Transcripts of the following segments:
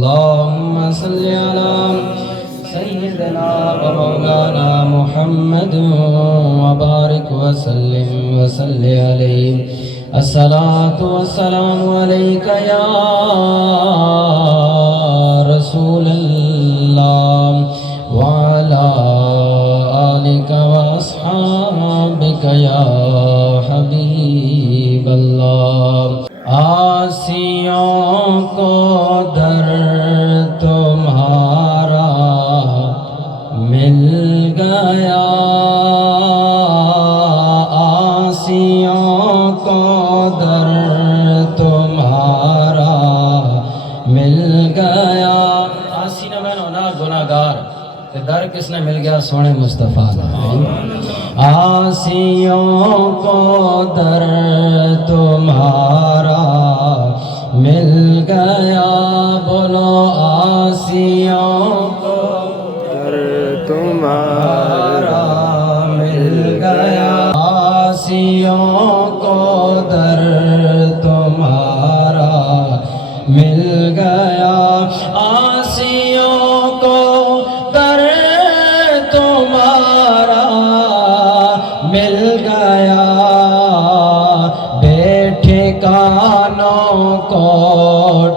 اللهم صل على سيدنا ومولانا محمد وبارك وسلم وصل عليه الصلاة والسلام عليك يا رسول الله وعلى آلك وأصحابك يا حبيب الله آسیوں کو در تمہارا مل گیا آسیوں کو در تمہارا مل گیا آسی نہ میں ہونا گناہگار در کس نے مل گیا سونے مصطفیٰ آسیوں کو در تمہارا مل گیا بولو آسیوں کو در تمہارا مل گیا آسیوں کو در تمہارا مل گیا آسیوں کو در تمہارا مل گیا بے ٹھکانوں کو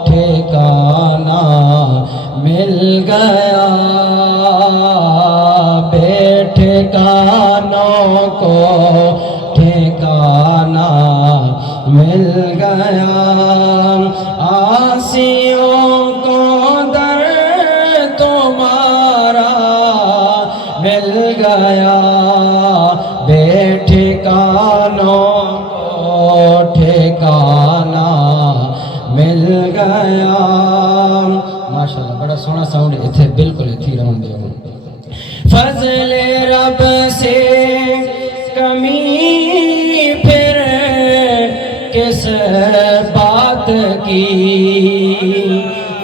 ٹھکانہ مل گیا بے ٹھکانوں کو ٹھکانہ مل گیا آسیوں کو در تمہارا مل گیا بے ٹھکانوں کو ٹھکانہ مل گیا ماشاءاللہ بڑا سونا ساؤنڈ اتھے بالکل اتھی رہن دے فضل رب سے کمی پھر کس بات کی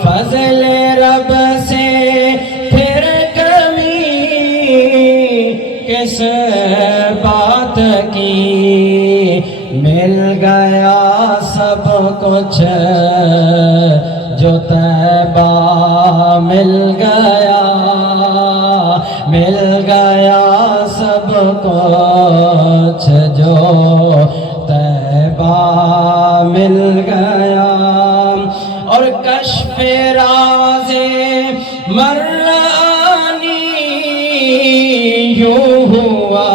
فضل رب سے پھر کمی کس بات کی مل گیا سب کچھ جو طیبہ مل گیا سب کچھ جو طیبہ مل گیا اور کشف راز مرانی یوں ہوا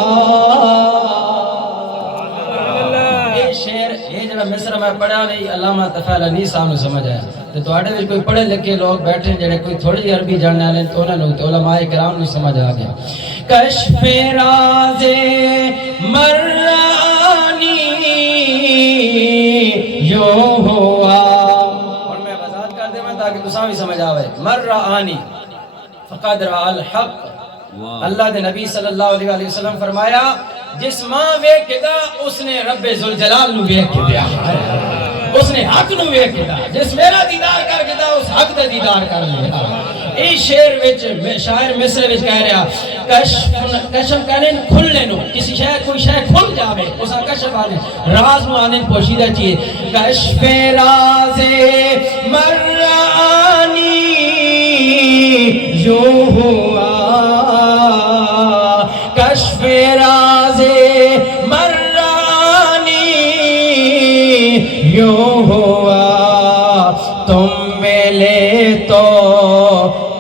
یہ شعر یہ جڑا مصر میں پڑھا نہیں علامہ تفیل نہیں صاحب سمجھ آیا تو آڑے میں کوئی پڑھے لکھے لوگ بیٹھے جڑے کوئی تھوڑی عربی جاننے والے تو انہوں نے علماء کرام نے سمجھ آ گیا کشف راز مرانی یوں ہوا اور میں وضاحت کر دے میں تاکہ تساں بھی سمجھ آوے مرانی فقد رأى الحق اللہ دے نبی صلی اللہ علیہ وسلم فرمایا جس ماں ویکھے گا اس نے رب ذوالجلال نو ویکھ لیا اس نے حق نو ویکھ لیا جس میرا دیدار کر کے دا اس حق دا دیدار کر لیا اس شعر وچ شاعر مصر وچ کہہ رہا کشف کرنے کھلنے نو کسی شے کوئی شے کھل جاوے اسا کشف آنے راز نو آنے پوشیدہ چیئے کشف راز مرانی یوں ہوا کشف راز مرانی یوں ہوا تم ملے تو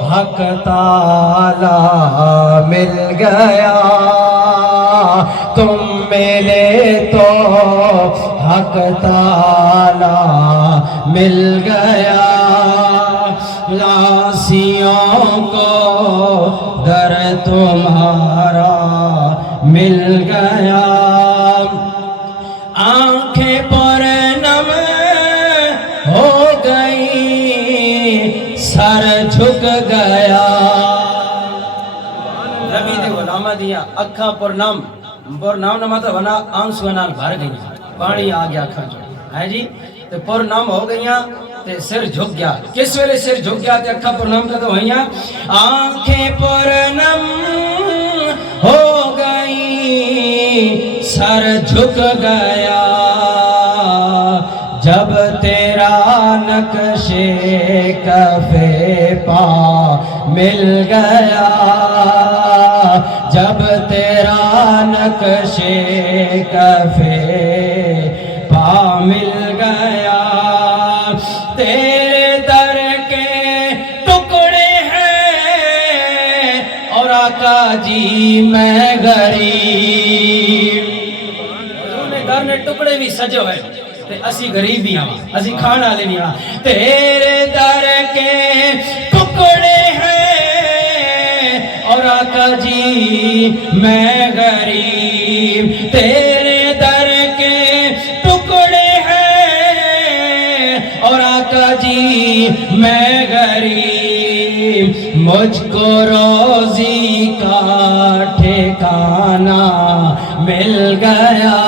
حق تعالی مل گیا تم ملے تو حق تعالی مل گیا آسیوں کو در تمہارا مل گیا آنکھیں پر نم ہو گئی سر جھک گیا نبی دے غلامہ دیا اکھاں پر نم نہ مطلب ونا آنسو نال بھر گئی پانی آ گیا اکھاں چوں ہے جی تے پر نم ہو گئیاں تے سر جھک گیا کس ویلے سر جھک گیا تے اکھاں پر نم کدوں ہوئیاں آنکھیں پر نم ہو گئی سر جھک گیا جب تیرا نقش کف پا مل گیا، جب تیرا نقش کف پا مل گیا، تیرے در کے ٹکڑے ہیں اور آقا جی میں غریب۔ حضور نے در نے ٹکڑے بھی سجے ہوئے تے اسی غریب بھی ہاں، اسی کھانا لے نہیں ہاں، تیرے در کے ٹکڑے ہیں اور آقا جی میں غریب، تیرے در کے ٹکڑے ہیں اور آقا جی میں غریب، مجھ کو روزی کا ٹھکانہ مل گیا،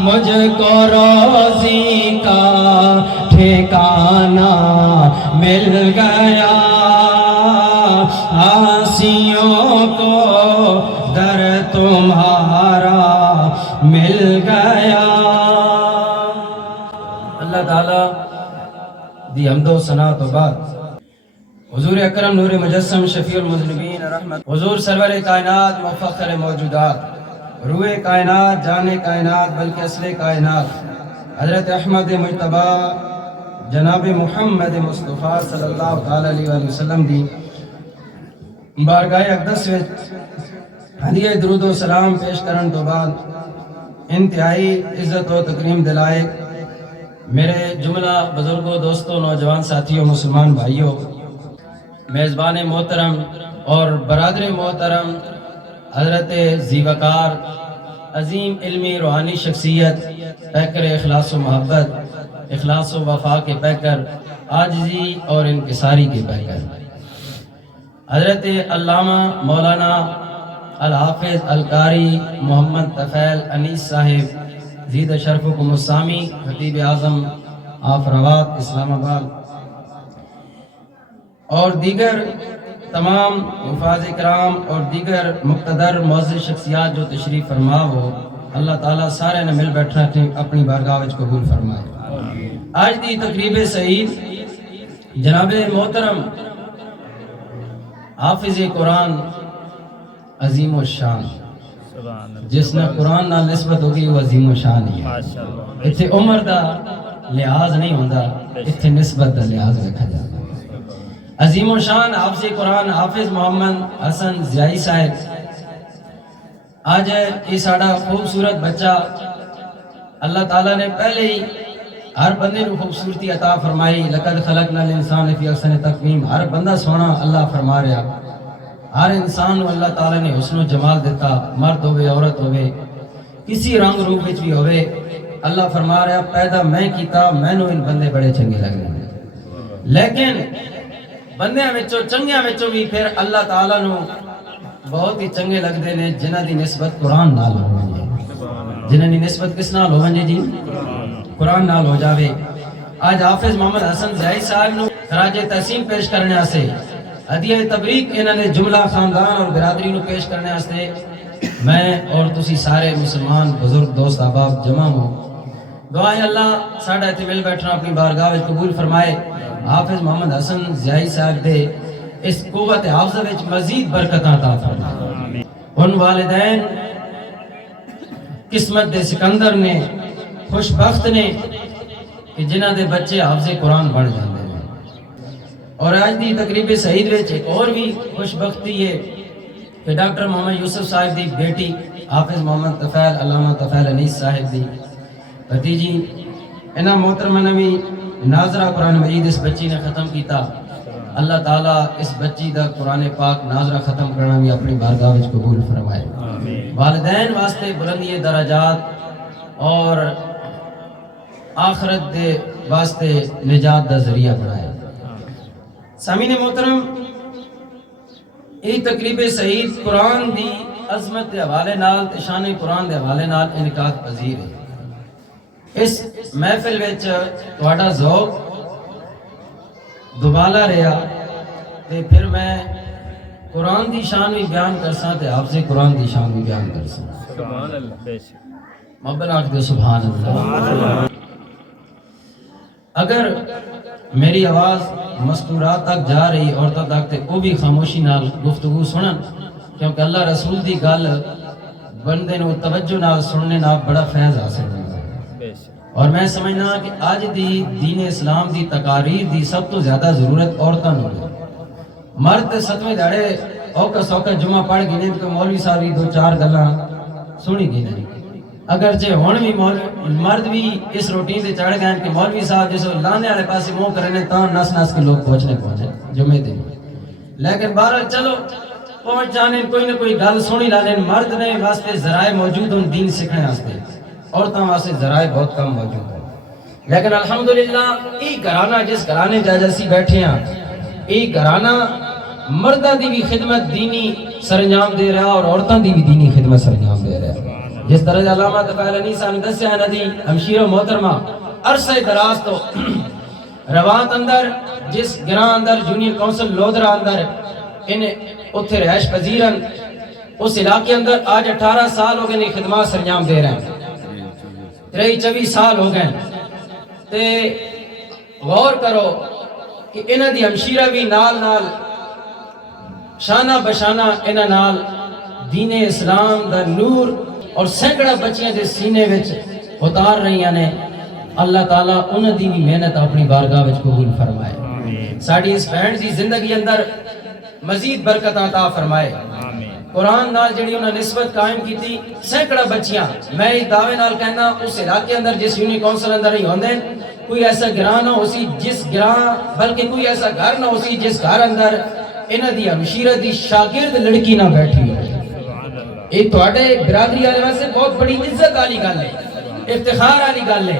مجھ کو روزی کا ٹھکانہ مل گیا، آسیوں کو در تمہارا مل گیا۔ اللہ تعالیٰ دی حمد و ثنا تو بعد حضور اکرم نور مجسم شفیع المذنبین رحمت، حضور سرور کائنات مفخر موجودات، روح کائنات جان کائنات بلکہ اصل کائنات حضرت احمد مجتبی جناب محمد مصطفیٰ صلی اللہ تعالی علیہ وآلہ وسلم دی بارگاہ اقدس وچ ہدیہ درود و سلام پیش کرن تو بعد انتہائی عزت و تکریم دلائے میرے جملہ بزرگوں، دوستوں، نوجوان ساتھیوں، مسلمان بھائیوں، میزبان محترم اور برادر محترم حضرت زیوکار عظیم علمی روحانی شخصیت، پیکر اخلاص و محبت، اخلاص و وفا کے پیکر، عاجزی اور انکساری کے پیکر حضرت علامہ مولانا الحافظ القاری محمد طفیل انیس صاحب زید شرفکم السامی، خطیب اعظم آفرواد اسلام آباد، اور دیگر تمام حفاظ کرام اور دیگر مقتدر معزز شخصیات جو تشریف فرما ہو، اللہ تعالیٰ سارے نے مل بیٹھنا اپنی بارگاہ وچ قبول فرمائے۔ آج دی تقریب سعید جناب محترم حافظ قرآن عظیم الشان، جس نے قرآن نال نسبت ہوگی وہ عظیم الشان ہی ہے۔ اتھے عمر دا لحاظ نہیں ہوندا، اتھے نسبت دا لحاظ رکھا جاتا۔ عظیم الشان حافظ قرآن حافظ محمد حسن ضیائی صاحب آج یہ ساڑا خوبصورت بچہ، اللہ تعالیٰ نے پہلے ہی ہر بندے کو خوبصورتی عطا فرمائی، لقد خلقنا الانسان فی احسن تقویم، ہر بندہ سونا اللہ فرما رہا، ہر انسان کو اللہ تعالیٰ نے حسن و جمال دیتا، مرد ہوئے عورت ہوئے کسی رنگ روپ وچ بھی ہوئے، اللہ فرما رہا پیدا میں کیتا، میں نو ان بندے بڑے چنگے لگنے ہیں، لیکن بندیاں وچوں چنگیاں وچوں بھی پھر اللہ تعالیٰ نو بہت ہی چنگے لگتے ہیں جنہ دی نسبت قرآن نال ہو جائے، جنہ دی نسبت کس نال ہو جائے جی؟ قرآن نال ہو جاوے۔ آج حافظ محمد حسن ضیائی صاحب نو خراج تحسین پیش کرنے سے ہدیہ تبریک انہوں نے جملہ خاندان اور برادری نو پیش کرنے سے میں اور تسی سارے مسلمان بزرگ دوست احباب جمع ہوں، دعائیں اللہ ساڑھا اتنے مل بیٹھنا اپنی بارگاہ وچ قبول فرمائے، حافظ محمد حسن ضیائی صاحب دے اس قوت حافظہ وچ مزید برکت عطا فرمائے۔ ان والدین قسمت دے سکندر نے، خوش بخت نے کہ جنہ دے بچے حافظ قرآن بن جاندے ہیں، اور آج دی تقریب سعید وچ ایک اور بھی خوش بختی ہے کہ ڈاکٹر محمد یوسف صاحب دی بیٹی حافظ محمد طفیل علامہ طفیل انیس صاحب دی بھتیجی انہاں محترمہ نے بھی ناظرہ قرآن مجید اس بچی نے ختم کیتا، اللہ تعالیٰ اس بچی دا قرآن پاک ناظرہ ختم کرنا بھی اپنی بارگاہ وچ قبول فرمائے، والدین واسطے بلندی درجات اور آخرت دے واسطے نجات دا ذریعہ بنائے۔ سامعین محترم، یہ تقریب سعید قرآن دی عظمت دے حوالے نال تے شان قرآن دے حوالے نال انعقاد پذیر ہے۔ اس محفل وچ تہاڈا ذوق دوبالا رہا تے پھر میں قرآن دی شان بھی بیان کرساں تے حافظ قرآن دی شان بھی بیان کرساں۔ سبحان اللہ، محبت آکھ دے سبحان اللہ۔ اگر میری آواز مستورات تک جا رہی عورتوں تک تے وہ بھی خاموشی نال گفتگو سنن، کیونکہ اللہ رسول دی گل بندے نو توجہ نال سننے نال بڑا فیض حاصل ہوتا ہے۔ اور میں سمجھنا کہ آج دی دین اسلام دی تقاریر دی سب تو زیادہ ضرورت عورتوں نو ہے۔ مرد ستویں دہاڑے اوکا سوکا جمعہ پڑھ گئے کہ مولوی صاحب دی دو چار گلاں سنی گئی نہیں، اگرچہ ہن بھی مرد بھی اس روٹین سے چڑھ گئے کہ مولوی صاحب جس لانے والے پاسے منہ کرنے تاں نس نس کے لوگ پہنچے جمعے دن، لیکن بہرحال چلو پہنچ جانے کوئی نہ کوئی گل سونی لانے۔ مرد نے واسطے ذرائع موجود ہیں دین سیکھنے واسطے، عورتوں واسطے ذرائع بہت کم موجود ہیں، لیکن الحمدللہ یہ گھرانہ جس گھرانے جا اسی بیٹھے ہیں، یہ گھرانہ مردوں دی بھی خدمت دینی سرانجام دے رہا اور عورتوں دی بھی دینی خدمت سرانجام دے رہا۔ جس طرح علامہ تفیل انیسہ نے دسیا ہے ندی ہمشیر و محترمہ عرصہ دراز تو روات اندر جس گراں اندر جونیئر کونسل لودرا اندر انہیں اتھے رہائش پذیرن اس علاقے اندر آج 18 سال ہو گئے خدمات سرانجام دے رہے ہیں، 23-24 سال ہو گئے، تے غور کرو کہ انہاں دی ہمشیرہ بھی نال نال شانہ بشانہ انہاں نال دین اسلام دا نور اور سینکڑا بچیاں دے سینے وچ اتار رہی ہیں۔ اللہ تعالیٰ انہاں دی بھی محنت اپنی بارگاہ وچ قبول فرمائے، ساڑی اس بہن دی زندگی اندر مزید برکت عطا فرمائے۔ قرآن نال جڑی انہاں نسبت قائم کی تھی سینکڑا بچیاں، میں اس دعوے نال کہنا اس علاقے اندر جس یونی کونسل اندر ہی ہوندے کوئی ایسا گراں نہ ہو سی جس گراں بلکہ کوئی ایسا گھر نہ ہو سی جس گھر اندر انہاں دی ہمشیرہ دی شاگرد لڑکی نہ بیٹھی ہو۔ یہ تواڈے برادری والے واسطے بہت بڑی عزت والی گل ہے، افتخار والی گل ہے۔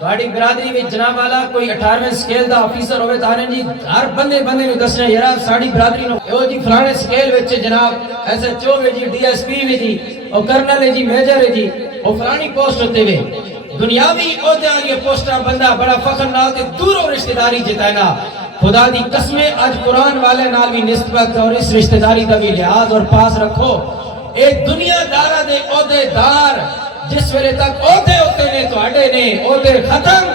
تواڈی برادری وچ جناب والا کوئی 18ویں سکیل دا آفیسر ہوے تانے جی ہر بندے نو دسنا یار ساڈی برادری نو او جی فلانے سکیل وچ جناب ایسا چوہے جی ڈی ایس پی وی جی او کرنل ہے جی میجر ہے جی او فلانی پوسٹ ہوتے وے دنیاوی عہدے والی پوسٹاں بندہ بڑا فخر نال تے دوروں رشتہ داری جتانا۔ خدا دی قسمیں اج قرآن والے نال بھی نسبت اور اس رشتہ داری دا بھی لحاظ اور پاس رکھو۔ اے دنیا دارہ دے عہدے دار جس ویلے تک عہدے ہوتے نے تو اڈے نے عہدے ختم،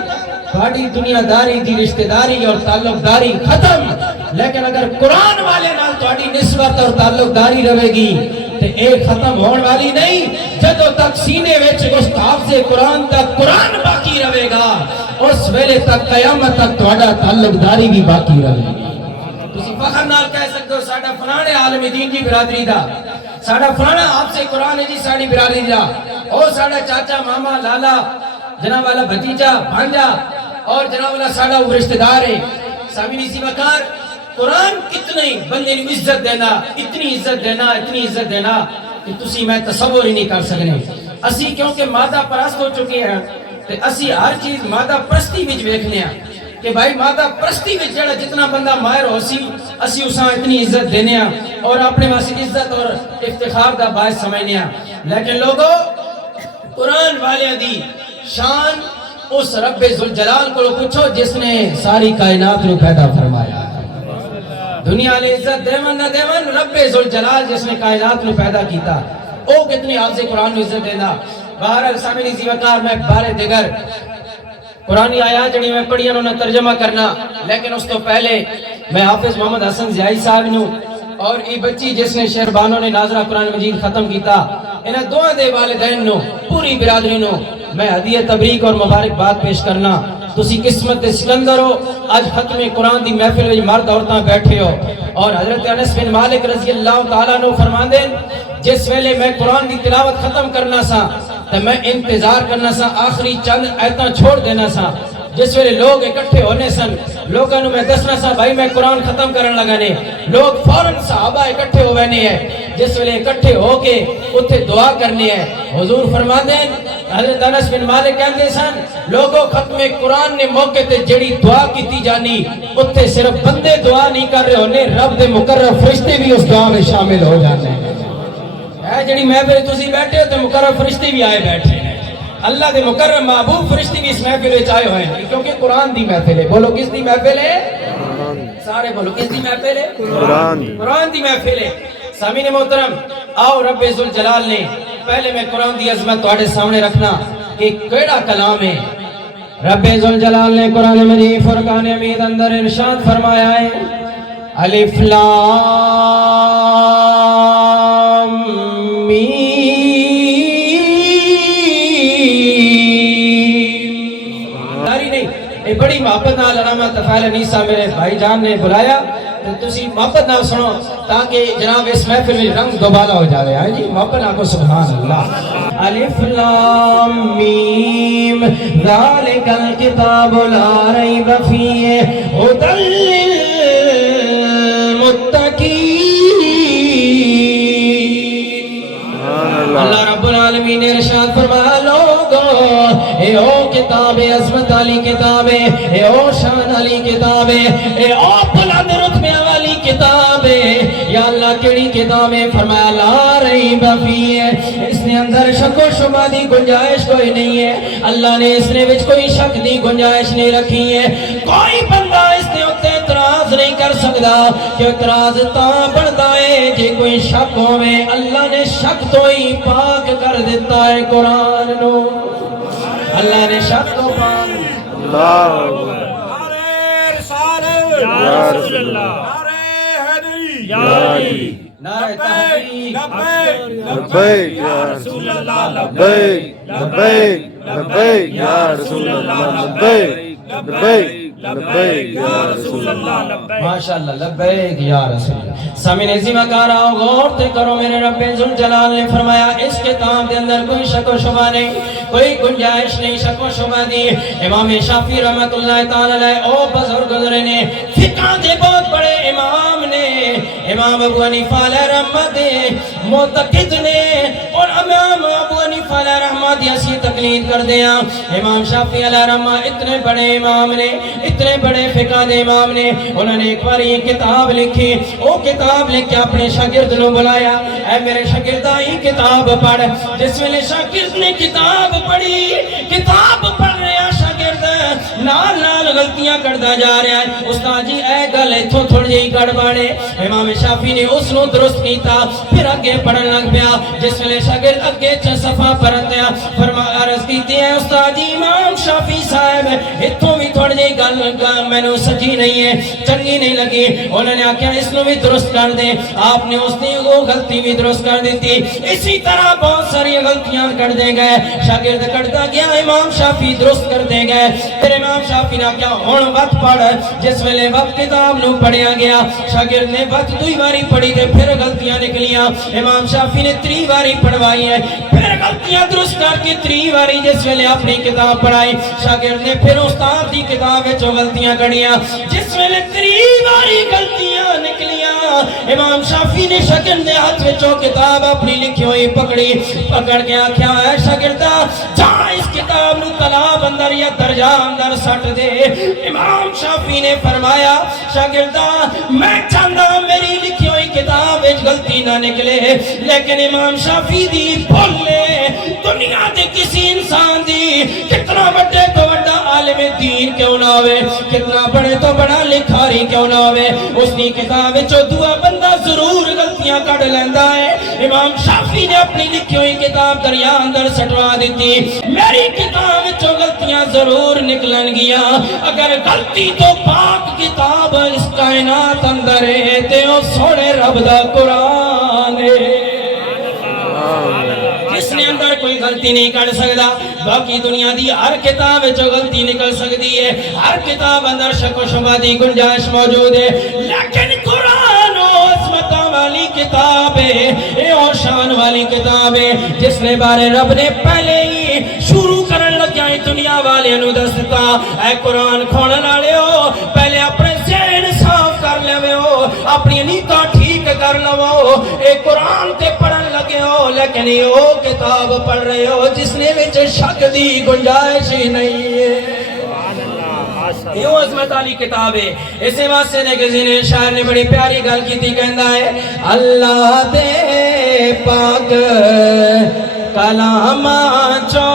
بڑی دنیا داری دی رشتہ داری اور تعلق داری ختم، لیکن اگر قرآن والے نال تہاڈی نسبت اور تعلق داری رہے گی تے اے ختم ہون والی نہیں۔ جدوں تک سینے وچ اس حافظ قرآن دا قرآن باقی رہے گا اس ویلے تک قیامت تک تہاڈا تعلق داری بھی باقی رہے گی۔ تسی فخر نال کہہ سکتے ہو ساڈا فلانے عالم دین دی برادری دا، ساڈا فلانا حافظ قرآن ہے جی ساڈی برادری دا، اور ساڈا چاچا ماما لالا جناب والا بھتیجا بھانجا اور جناب والا ساڈا وہ رشتہ دار ہے۔ سامعین اسی وقار قرآن کتنی بندے نو عزت دینا، اتنی عزت دینا، اتنی عزت دینا کہ تسی میں تصور ہی نہیں کر سکنے۔ اسی کیونکہ مادہ پرست ہو چکے ہیں تے اسی ہر چیز مادہ پرستی وچ ویکھنے ہیں کہ بھائی مادہ پرستی وچ جڑا جتنا بندہ ماہر ہو سی اسی اساں اتنی عزت دینے ہیں اور اپنے واسطے عزت اور افتخار دا باعث سمجھنے ہیں۔ لیکن لوگوں قرآن والیاں دی شان اس رب ذوالجلال کو پوچھو جس نے ساری کائنات نو پیدا فرمایا۔ دنیا لے عزت دیون نہ دیون رب ذوالجلال جس نے کائنات نو پیدا کیتا او کتنی حافظ قرآن نو عزت دینا۔ بہرحال سامعین ذی وقار میں بارے دیگر قرآنی آیات جڑی میں پڑھی انہوں نے ترجمہ کرنا، لیکن اس تو پہلے میں حافظ محمد حسن زیائی صاحب نو اور ای بچی جس نے شہربانوں نے ناظرہ قرآن مجید ختم کیتا انہیں دعا دے والدین نو پوری برادری نو میں ہدیہ تبریک اور مبارکباد پیش کرنا۔ تسی قسمت دے سکندر ہو، آج ختم قرآن دی محفل وچ مرد عورتاں بیٹھے ہو، اور حضرت انس بن مالک رضی اللہ تعالیٰ عنہ فرماندے جس ویلے میں قرآن دی تلاوت ختم کرنا سا تو میں انتظار کرنا سا آخری چند آیتاں چھوڑ دینا سا۔ جس ویلے لوگ اکٹھے ہونے سن لوگوں نے میں دسنا سا بھائی میں قرآن ختم کرن لگا نے، لوگ فوراً صحابہ اکٹھے ہو وینے ہیں۔ جس ویلے اکٹھے ہو کے اتھے دعا کرنے ہیں حضور فرما دیں حضرت انس بن مالک کہندے سن لوگوں ختم قرآن نے موقع تے جڑی دعا کیتی جانی اتھے صرف بندے دعا نہیں کر رہے ہونے، رب دے مقرر فرشتے بھی اس دعا میں شامل ہو جاتے ہیں۔ اے جڑی محفل تسی بیٹھے ہو تے مقرر فرشتے بھی آئے بیٹھے ہیں، اللہ دے مقرر محبوب فرشتے بھی اس محفل وچ آئے ہوئے ہیں کیونکہ قرآن دی محفل ہے۔ بولو کس دی محفل ہے؟ سارے بولو کس دی محفل ہے؟ قرآن دی محفل ہے۔ سامعین محترم آؤ رب ذوالجلال نے پہلے میں قرآن دی عظمت تواڈے سامنے رکھنا کہ کیڑا کلام ہے۔ رب ذوالجلال نے قرآن مجید فرقان حمید اندر ارشاد فرمایا ہے الف لام میم نہیں یہ بڑی محبت نال علامہ طفیل انیسہ میرے بھائی جان نے بلایا تو تسی محبت نہ سنو تاکہ جناب اس محفل میں رنگ دوبالا ہو جاوے ہاں جی محبت نہ کو سبحان اللہ الف لام میم ذالک الکتاب لا ریب فیہ ھدی للمتقین اللہ رب العالمین نے ارشاد فرمایا لوگو اے او کتاب عظمت والی کتاب ہے اے او شان والی کتاب ہے اے او بلند رتبے والی کتاب ہے یا اللہ کیڑی کتاب ہے فرمایا لا ریب فیہ اس نے اندر شک و شبہ دی گنجائش کوئی نہیں ہے اللہ نے اس نے وچ کوئی شک دی گنجائش نہیں رکھی ہے کوئی بندہ اس نے اتے اعتراض نہیں کر سکتا کہ اعتراض تاں بڑھتا ہے جے کوئی شک ہوئے اللہ نے شک تو ہی پاک کر دیتا ہے قرآن نو اللہ نے شک تو پاک اللہ یا رسول اللہ یا علی نعرہ تحقیق لبیک یا رسول اللہ لبیک لبیک لبیک یا رسول اللہ لبیک لبیک لبیک یا رسول اللہ ماشاءاللہ لبیک یا رسول اللہ سامعین عظیم کارا غور تے کرو میرے رب ذوالجلال نے فرمایا اس کتاب دے اندر کوئی شک و شبہ نہیں کوئی گنجائش نہیں شک و شبہ دی امام شافعی رحمۃ اللہ تعالی علیہ او بزرگ گزرے نے فقہ دے بہت بڑے امام نے امام ابو حنیفہ علیہ رحمت معتقد نے اور امام ابو حنیفہ علیہ رحمت اسی تقلید کر دیا امام شافعی علیہ رحمت اتنے بڑے امام نے اتنے بڑے فقہ دے امام نے انہوں نے ایک بار یہ کتاب لکھی وہ کتاب لکھ کے اپنے شاگرد نے بلایا اے میرے شاگردہ یہ کتاب پڑھ جس ویلے شاگرد نے کتاب پڑھی کتاب پڑھ رہا شاگرد نال نال غلطیاں کرتا جا رہا ہے استاد جی اے گل ایتھوں تھوڑی جہی کڑ بانے امام شافعی نے اس نو درست کیتا پھر اگے پڑھن لگ پیا جس ویلے شاگرد اگے صفحہ پڑھتیا فرمایا عرض کیتی ہے استاد جی امام شافعی صاحب ایتھوں بھی تھوڑی جہی گل مینوں سچی نہیں ہے چنگی نہیں لگی انہوں نے آکھیا اس نو بھی درست کر دے آپ نے اس نے وہ غلطی بھی درست کر دیتی اسی طرح بہت ساری غلطیاں کر دے گئے شاگرد کرتا گیا امام شافعی درست کر دے گئے پھر امام شافعی نے کیا ہن وقت پڑھ جس ویلے وقت کتاب نو پڑھیا گیا شاگرد نے وقت دوئی باری پڑھی تے پھر غلطیاں نکلیاں امام شافعی نے 3 باری پڑھوائی ہے پھر غلطیاں درست کر کے 3 باری جس ویلے اپنی کتاب پڑھائی شاگرد نے پھر استاد دی کتاب وچ غلطیاں کڑیاں جس ویلے 3 باری غلطیاں نکلیاں امام شافعی نے شاگرد دے ہاتھ وچ کتاب اپنی لکھی ہوئی پکڑ کے آکھیا ہے شاگردا جا اس کتاب نو تالاب اندر یا درجہ اندر سٹ دے امام شافعی نے فرمایا شاگردا میں چاہندا میری لکھی ہوئی کتاب وچ غلطی نہ نکلے لیکن امام شافعی دی بھولے دنیا دے کسی انسان دی کتنا بڑے تو بڑا عالم دین کیوں نہ ہوئے کتنا بڑے تو بڑا لکھاری کیوں نہ ہوئے اس نے کتاب وچ دعا بندہ ضرور غلطیاں کڈ لیندا ہے امام شافعی نے اپنی لکھی ہوئی کتاب دریا اندر سٹوا دیتی میری کتاب وچ غلطیاں ضرور نکلن گیا اگر غلطی تو پاک کتاب اس کائنات اندر ہے تے او سونے رب دا قرآن ہے جس نے اندر کوئی غلطی نہیں کر سکتا باقی دنیا دی ہر کتاب جو غلطی نکل سکتی ہے ہر کتاب اندر شک و شبہ دی گنجائش موجود ہے لیکن قرآن و عظمت والی کتاب ہے اے او شان والی کتاب ہے جس نے بارے رب نے پہلے ہی شروع کرن لگیا ہے دنیا والے نو دس دیتا اے قرآن کھولن والے ہو پہلے اپنے ذہن صاف کر لے ہو اپنی نیتاں ٹھیک کر لو اے قرآن تے پڑھن لگے ہو لیکن یہ او کتاب پڑھ رہے ہو جس نے وچ شک دی گنجائش ہی نہیں ہے یہ عظمت والی کتاب ہے اسے واسطے نے کسی نے شاعر نے بڑی پیاری گل کی تھی کہندا ہے اللہ دے پاک کلام چو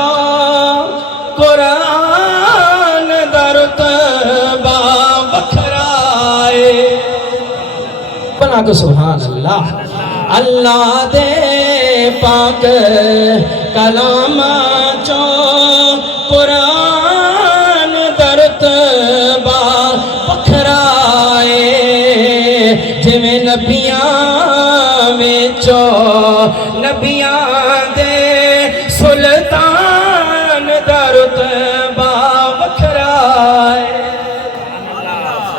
قرآن دا رتبہ وکھرا ہے بنا کو سبحان اللہ اللہ دے پاک کلام چو قرآن جویں نبیاں وچوں نبیاں دے سلطان دا رتبہ وکھرا ہے۔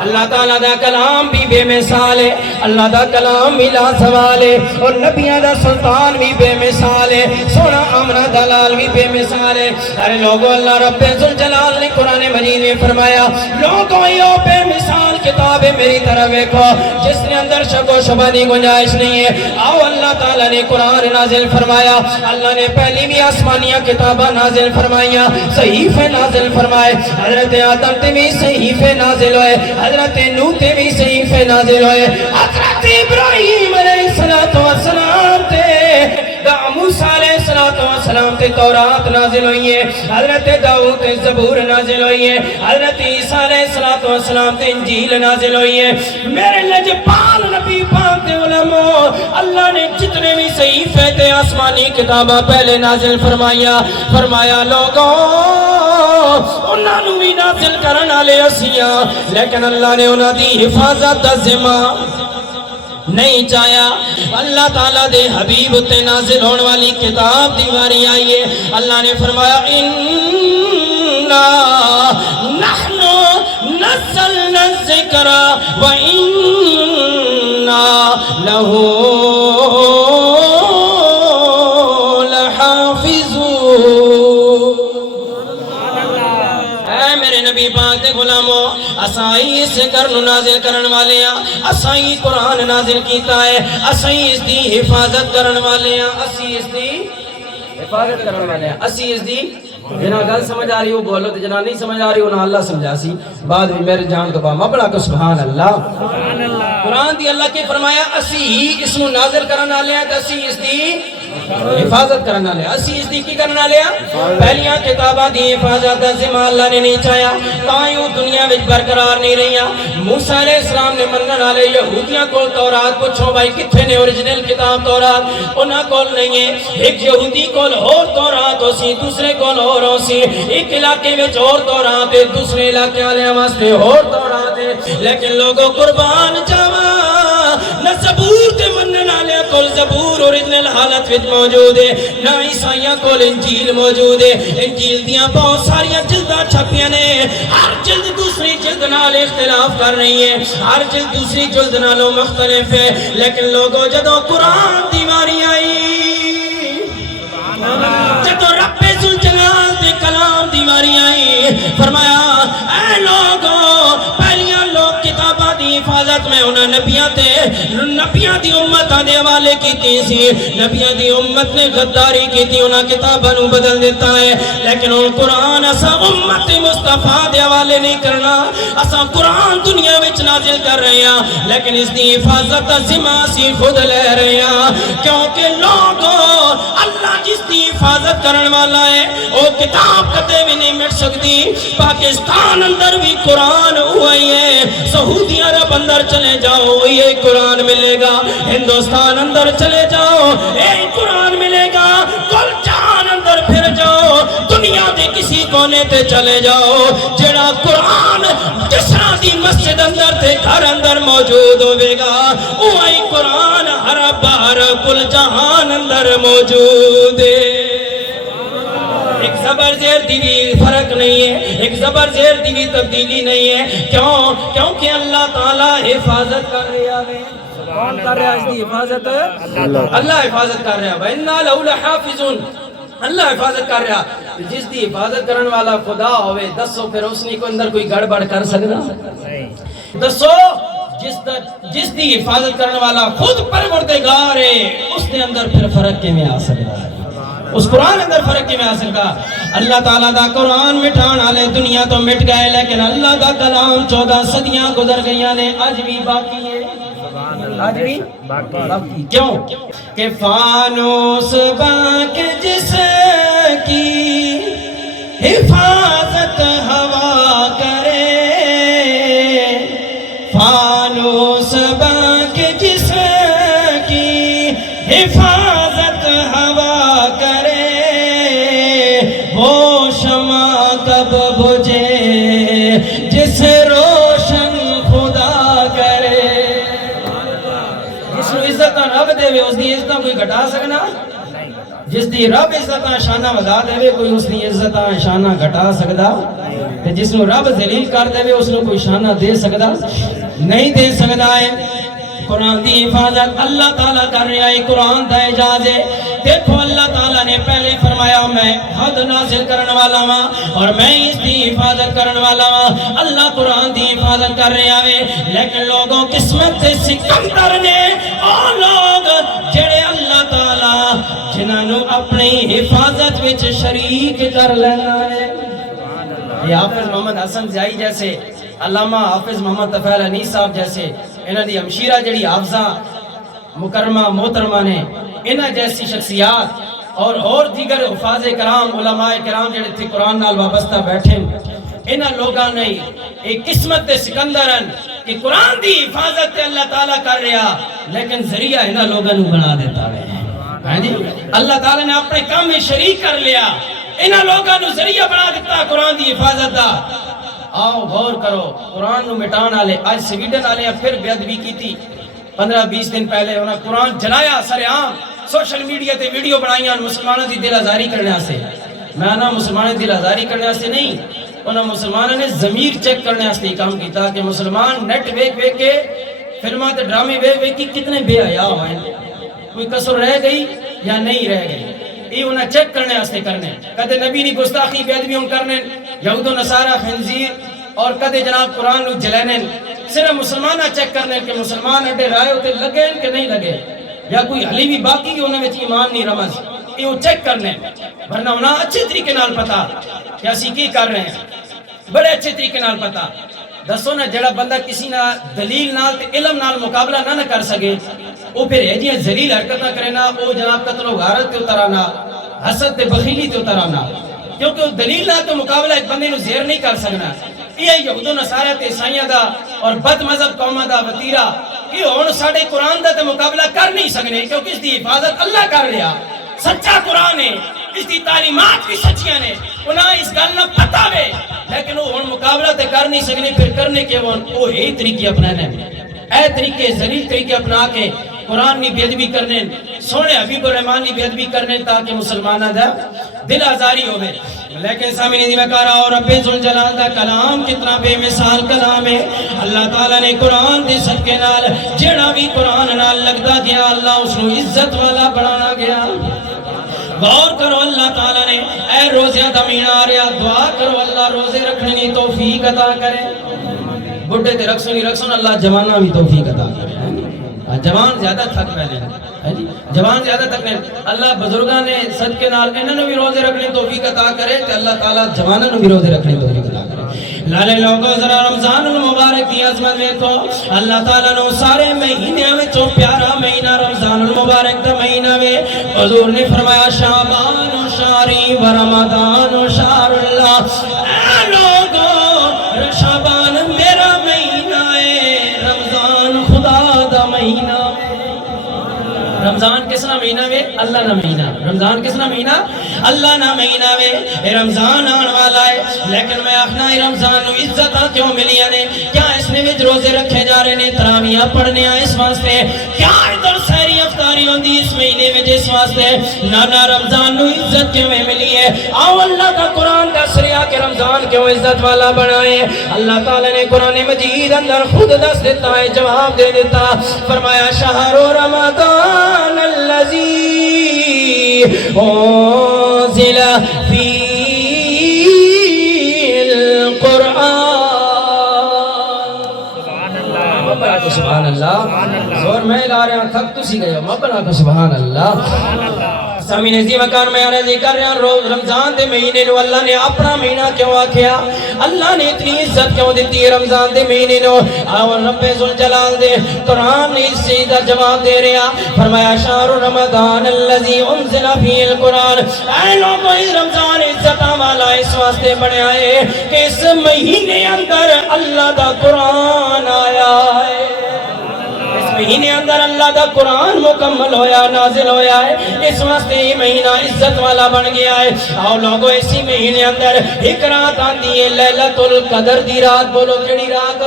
اللہ تعالیٰ دا کلام بھی بے مثال ہے، اللہ دا کلام بھی لا سوال ہے، اور نبیاں دا سلطان بھی بے مثال ہے، سونا آمنہ دلال بھی بے مثال ہے۔ ارے لوگوں، اللہ رب ذوالجلال نے قرآن مجید میں فرمایا، لوگوں یہ بے مثال کتاب ہے میری طرف دیکھو جس نے اندر شک و شبہ دی گنجائش نہیں ہے۔ آؤ اللہ تعالیٰ نے قرآن نازل فرمایا، اللہ نے پہلی بھی آسمانیہ کتابہ نازل فرمائیاں، صحیفے نازل فرمائے، حضرت آدم تے بھی صحیفے نازل ہوئے، حضرت نوح تے بھی صحیفے نازل ہوئے، حضرت ابراہیم علیہ السلام تے موسیٰ علیہ السلام تے تورات نازل ہوئی ہے، حضرت داؤد تے زبور نازل ہوئی ہے، حضرت عیسیٰ علیہ السلام تے انجیل نازل ہوئی ہے۔ میرے لجپال نبی پاک دے علماء، اللہ نے جتنے بھی صحیفے تے آسمانی کتابہ پہلے نازل فرمایا لوگوں انہاں نو بھی نازل کرنا لے اسیاں، لیکن اللہ نے انہاں دی حفاظت دا ذمہ نہیں چاہیا۔ اللہ تعالیٰ دے حبیب تے نازل ہونے والی کتاب دیواری آئی ہے، اللہ نے فرمایا اِنَّا نَحْنُ نَزَّلْنَا الذِّكْرَ وَإِنَّا لَهُ نبی پاک دے غلاموں، اسائی اس کرن نازل کرن والے ہیں، اسائی قرآن نازل کیتا ہے، اسائی اس دی حفاظت کرن والے ہیں، اسی اس دی حفاظت کرن والے ہیں، اسی اس دی جنا گل سمجھ آ رہی ہو بولو، جنا نہیں سمجھ آ رہی ہو نہ اللہ سمجھا سی بعد میں میرے جان تو با مبڑا کو سبحان اللہ۔ قرآن دی اللہ کے فرمایا اسی اس نو نازل کرن والے ہیں، اسی اس دی حفاظت کرنا لیا، اسی اس دی کی کرنا لیا، پہلیاں کتابہ دی حفاظت دا ذمہ اللہ نے نہیں چاہیا، تائیوں دنیا وچ برقرار نہیں رہیا۔ موسیٰ علیہ السلام نے منن والے یہودیاں کول تورات پوچھو بھائی کتھے نے اوریجنل کتاب تورات، انہاں کول نہیں ہے، ایک یہودی کول اور تورات ہو سی، دوسرے کول اور ہو سی، ایک علاقے وچ اور تورات ہے، دوسرے علاقے والے واسطے اور تورات ہے، لیکن لوگوں قربان جاواں نہ زبور تے منن والے کول زبور اوریجنل حالت وچ موجود ہے، نہ عیسائیاں کول انجیل موجود ہے، انجیل دیاں بہت ساریاں جلداں چھپیاں نے، ہر جلد دوسری جلد نال اختلاف کر رہی ہے، ہر جلد دوسری جلد نالوں مختلف ہے، لیکن لوگوں جدوں قرآن دی واری آئی، جدوں رب ذوالجلال دے کلام دی واری آئی، فرمایا اے لوگوں پہلیاں لوگ کتاباں دی حفاظت میں انہاں نبیاں دی امتاں دے حوالے کیتی سی، نبیاں دی امت نے غداری کیتی، انہاں کتاباں نو بدل دیتا ہے، لیکن ان قرآن اسا امت مصطفیٰ دے حوالے نہیں کرنا، اسا قرآن دنیا وچ نازل کر رہے ہیں، لیکن اس دی حفاظت دا ذمہ اسی خود لے رہے ہیں، کیونکہ لوگوں اللہ جس دی حفاظت کرن والا ہے وہ کتاب کتے بھی نہیں مٹ سکتی۔ پاکستان اندر بھی قرآن ہوئی ہے، سعودی عرب اندر چلے جاؤ یہ قرآن ملے گا، ہندوستان اندر چلے جاؤ یہ قرآن ملے گا، کل جہان اندر پھر جاؤ، دنیا دے کسی کونے تے چلے جاؤ، جڑا قرآن جسرا دی مسجد اندر تے گھر اندر موجود ہوئے گا، وہی قرآن ہر بار کل جہان اندر موجود ہے۔ ایک زبر زیر دی بھی فرق نہیں ہے، ایک زبر زیر دی بھی تبدیلی نہیں ہے، کیونکہ اللہ تعالیٰ حفاظت کر رہا ہے۔ کون کر رہا ہے اس دی حفاظت؟ اللہ حفاظت کر رہا ہے، وَإِنَّا لَهُ لَحَافِظُونَ، اللہ حفاظت کر رہا ہے۔ جس دی حفاظت کرن والا خدا ہوئے، دسو پھر اس نے کوئی اندر کوئی گڑبڑ کر سکتا؟ دسو جس دی حفاظت کرن والا خود پروردگار ہے، اس نے اندر پھر فرق کے میں آ سکتا ہے، اس قرآن اندر فرق کی میں آ سکتا۔ اللہ تعالیٰ دا قرآن مٹھان آلے دنیا تو مٹ گئے، لیکن اللہ دا کلام 14 صدیاں گزر گئیاں نے، آج بھی باقی ہے، آج بھی باقی۔ کیوں کہ فانوس باق جس کی حفاظت ہوا کرے، فانوس باق جس کی حفاظت ہوا کرے، وہ شمع کب بجھے جسے روشن خدا کرے۔ عزت رب دے اس دی عزت کوئی گھٹا سکنا جس دی رب عزت شانہ ودا دے کوئی اس دی عزت شانہ گھٹا سکدا تے جس نو رب ذلیل کر دے اس نو کوئی شانہ دے سکدا نہیں دے سکدا ہے قرآن دی حفاظت اللہ تعالیٰ کر رہا ہے قرآن دا اعجاز ہے دیکھو اللہ تعالیٰ نے پہلے فرمایا میں حد نازل کرن والا ہاں اور میں اس دی حفاظت کرن والا ہاں اللہ قرآن دی حفاظت کر رہا ہے لیکن لوگوں قسمت سے سکندر نے اور لوگ جڑے اللہ تعالیٰ جنہاں نو اپنی حفاظت وچ شریک کر لینا ہے یہ حافظ محمد حسن زیائی جیسے علامہ حافظ محمد طفیل انیس صاحب جیسے انہاں دی ہمشیرہ جڑی حافظہ مکرمہ محترمہ نے انہاں جیسی شخصیات اور دیگر حفاظ کرام علماء کرام جڑے تھے قرآن نال وابستہ بیٹھے انہاں لوگاں نے ایک قسمت دے سکندرن کہ قرآن دی حفاظت تے اللہ تعالیٰ کر رہا لیکن ذریعہ انہاں لوگاں نو بنا دیتا ہے جی اللہ تعالیٰ نے اپنے کام میں شریک کر لیا انہاں لوگاں نو ذریعہ بنا دیتا قرآن دی حفاظت دا آؤ غور کرو قرآن نو مٹان والے آج سویڈن والے پھر بے ادبی کی تھی 15-20 دن پہلے انہاں قرآن جلایا سر عام سوشل میڈیا تے ویڈیو بنائیاں مسلمانوں دی دل آزاری کرنے سے میں نا مسلمانوں دی دل آزاری کرنے سے نہیں انہاں مسلمانوں نے ضمیر چیک کرنے سے کام کیتا کہ مسلمان نیٹ ویک کے فلماں تے ڈرامے ویک کی کتنے بے حیا ہوئے کوئی کسر رہ گئی یا نہیں رہ گئی یہ انہیں چیک کرنے آستے کرنے کدے نبی نہیں گستاخی بے ادبی کرنے یہود و نصارہ خنزیر اور کدے جناب قرآن نو جلینے صرف مسلمانہ چیک کرنے کہ مسلمان اڈے رائے ہوتے لگے کہ نہیں لگے یا کوئی حلی بھی باقی کی انہیں وچ ایمان نہیں رمز یہ وہ چیک کرنے ورنہ انہیں اچھے طریقے نال پتا کہ اسی کی کر رہے ہیں بڑے اچھے طریقے نال پتا دسو نا جڑا بندہ کسی نہ دلیل نال تے علم نال مقابلہ نہ کر سکے وہ پھر ہے جی ذلیل حرکت نہ کرے نا وہ جناب قتل و غارت تے اترانا حسد تے بخیلی تے اترانا کیونکہ وہ دلیل نال تو مقابلہ ایک بندے نو زیر نہیں کر سکنا یہ یہود و نصارہ تے عیسائیاں دا اور بد مذہب قوماں دا وتیرا یہ ہن ساڈے قرآن دا تے مقابلہ کر نہیں سکنے کیونکہ اس دی حفاظت اللہ کر رہا سچا قرآن ہے اس دی تعلیمات بھی سچیاں نے انہاں اس گل نہ پتہ وے لیکن وہ ہن مقابلہ تے کر نہیں سکنے پھر کرنے کے وہ یہی طریقے اپنانے اے طریقے ذلیل طریقے اپنا کے قرآن نہیں بے ادبی کرنے سونے حبیب الرحمان نہیں بے ادبی کرنے تاکہ مسلمانہ دا دل آزاری ہوئے لیکن سامنے دی میں کہا رہا اور رب ذوالجلال دا کلام کتنا بے مثال کلام ہے اللہ تعالیٰ نے قرآن دے صدقے نال جڑا بھی قرآن نال لگتا گیا اللہ اس کو عزت والا بڑھانا گیا غور کرو اللہ تعالیٰ نے اے روزے دا مہینہ آ رہا دعا کرو اللہ روزے رکھنے کی توفیق عطا کرے بڑھے تے رکھسن اللہ جوانہ بھی توفیق عطا کرے جوان زیادہ تھک پہلے جوان زیادہ تھک پہلے اللہ بزرگاں نے صدقے نال انہاں نوں بھی روزے رکھنے توفیق عطا کرے تے اللہ تعالیٰ جواناں نوں بھی روزے رکھنے توفیق عطا کرے لالے لوگوں ذرا رمضان المبارک کی عظمت میں تو اللہ تعالیٰ نے سارے مہینے میں جو پیارا مہینہ رمضان المبارک کا مہینہ میں حضور نے فرمایا شعبان و شہری و رمضان و شہر اللہ اے لوگوں شعبان میرا مہینہ ہے رمضان خدا دا مہینہ رمضان کس نہ مہینہ میں اللہ نہ مہینہ رمضان کس نہ مہینہ اللہ نہ مہینہ میں رمضان آن والا ہے لیکن میں آخنا ہے رمضان نو عزت کیوں ملی نے کیا اس نے وچ روزے رکھے جا رہے نے تراویحاں پڑھنے اس واسطے کیا ادھر سحری افطاری ہوندی اس مہینے میں جس واسطے نہ رمضان نو عزت کیوں ملی ہے آؤ اللہ کا قرآن دس رہا کہ رمضان کیوں عزت والا بنائے اللہ تعالی نے قرآن مجید اندر خود دس دیتا ہے جواب دے دیتا فرمایا شہر رمضان الذي أنزل فيه القرآن سبحان اللہ زور میں لا رہے ہیں تھک تو سی گئے مبنا کو سبحان اللہ سامین عزی مکان میں آنے ذکر رہے ہیں رمضان دے مہینے نو اللہ نے اپنا مہینہ کیوں آکھیا اللہ نے اتنی عزت کیوں دیتی ہے رمضان دے مہینے نو اور رب ذوالجلال دے قرآن نے اس چیز کا جواب دے رہا فرمایا شہر رمضان الذی انزل فیہ القرآن اے لوگوں رمضان عزت والا اس واسطے بنے آئے کہ اس مہینے اندر اللہ دا قرآن آیا ہے مہینے اندر اللہ دا قرآن مکمل ہویا نازل ہویا ہے اس واسطے یہ مہینہ عزت والا بن گیا ہے آؤ لوگوں اسی مہینے اندر ایک رات آتی ہے لیلۃ القدر دی رات بولو کیڑی رات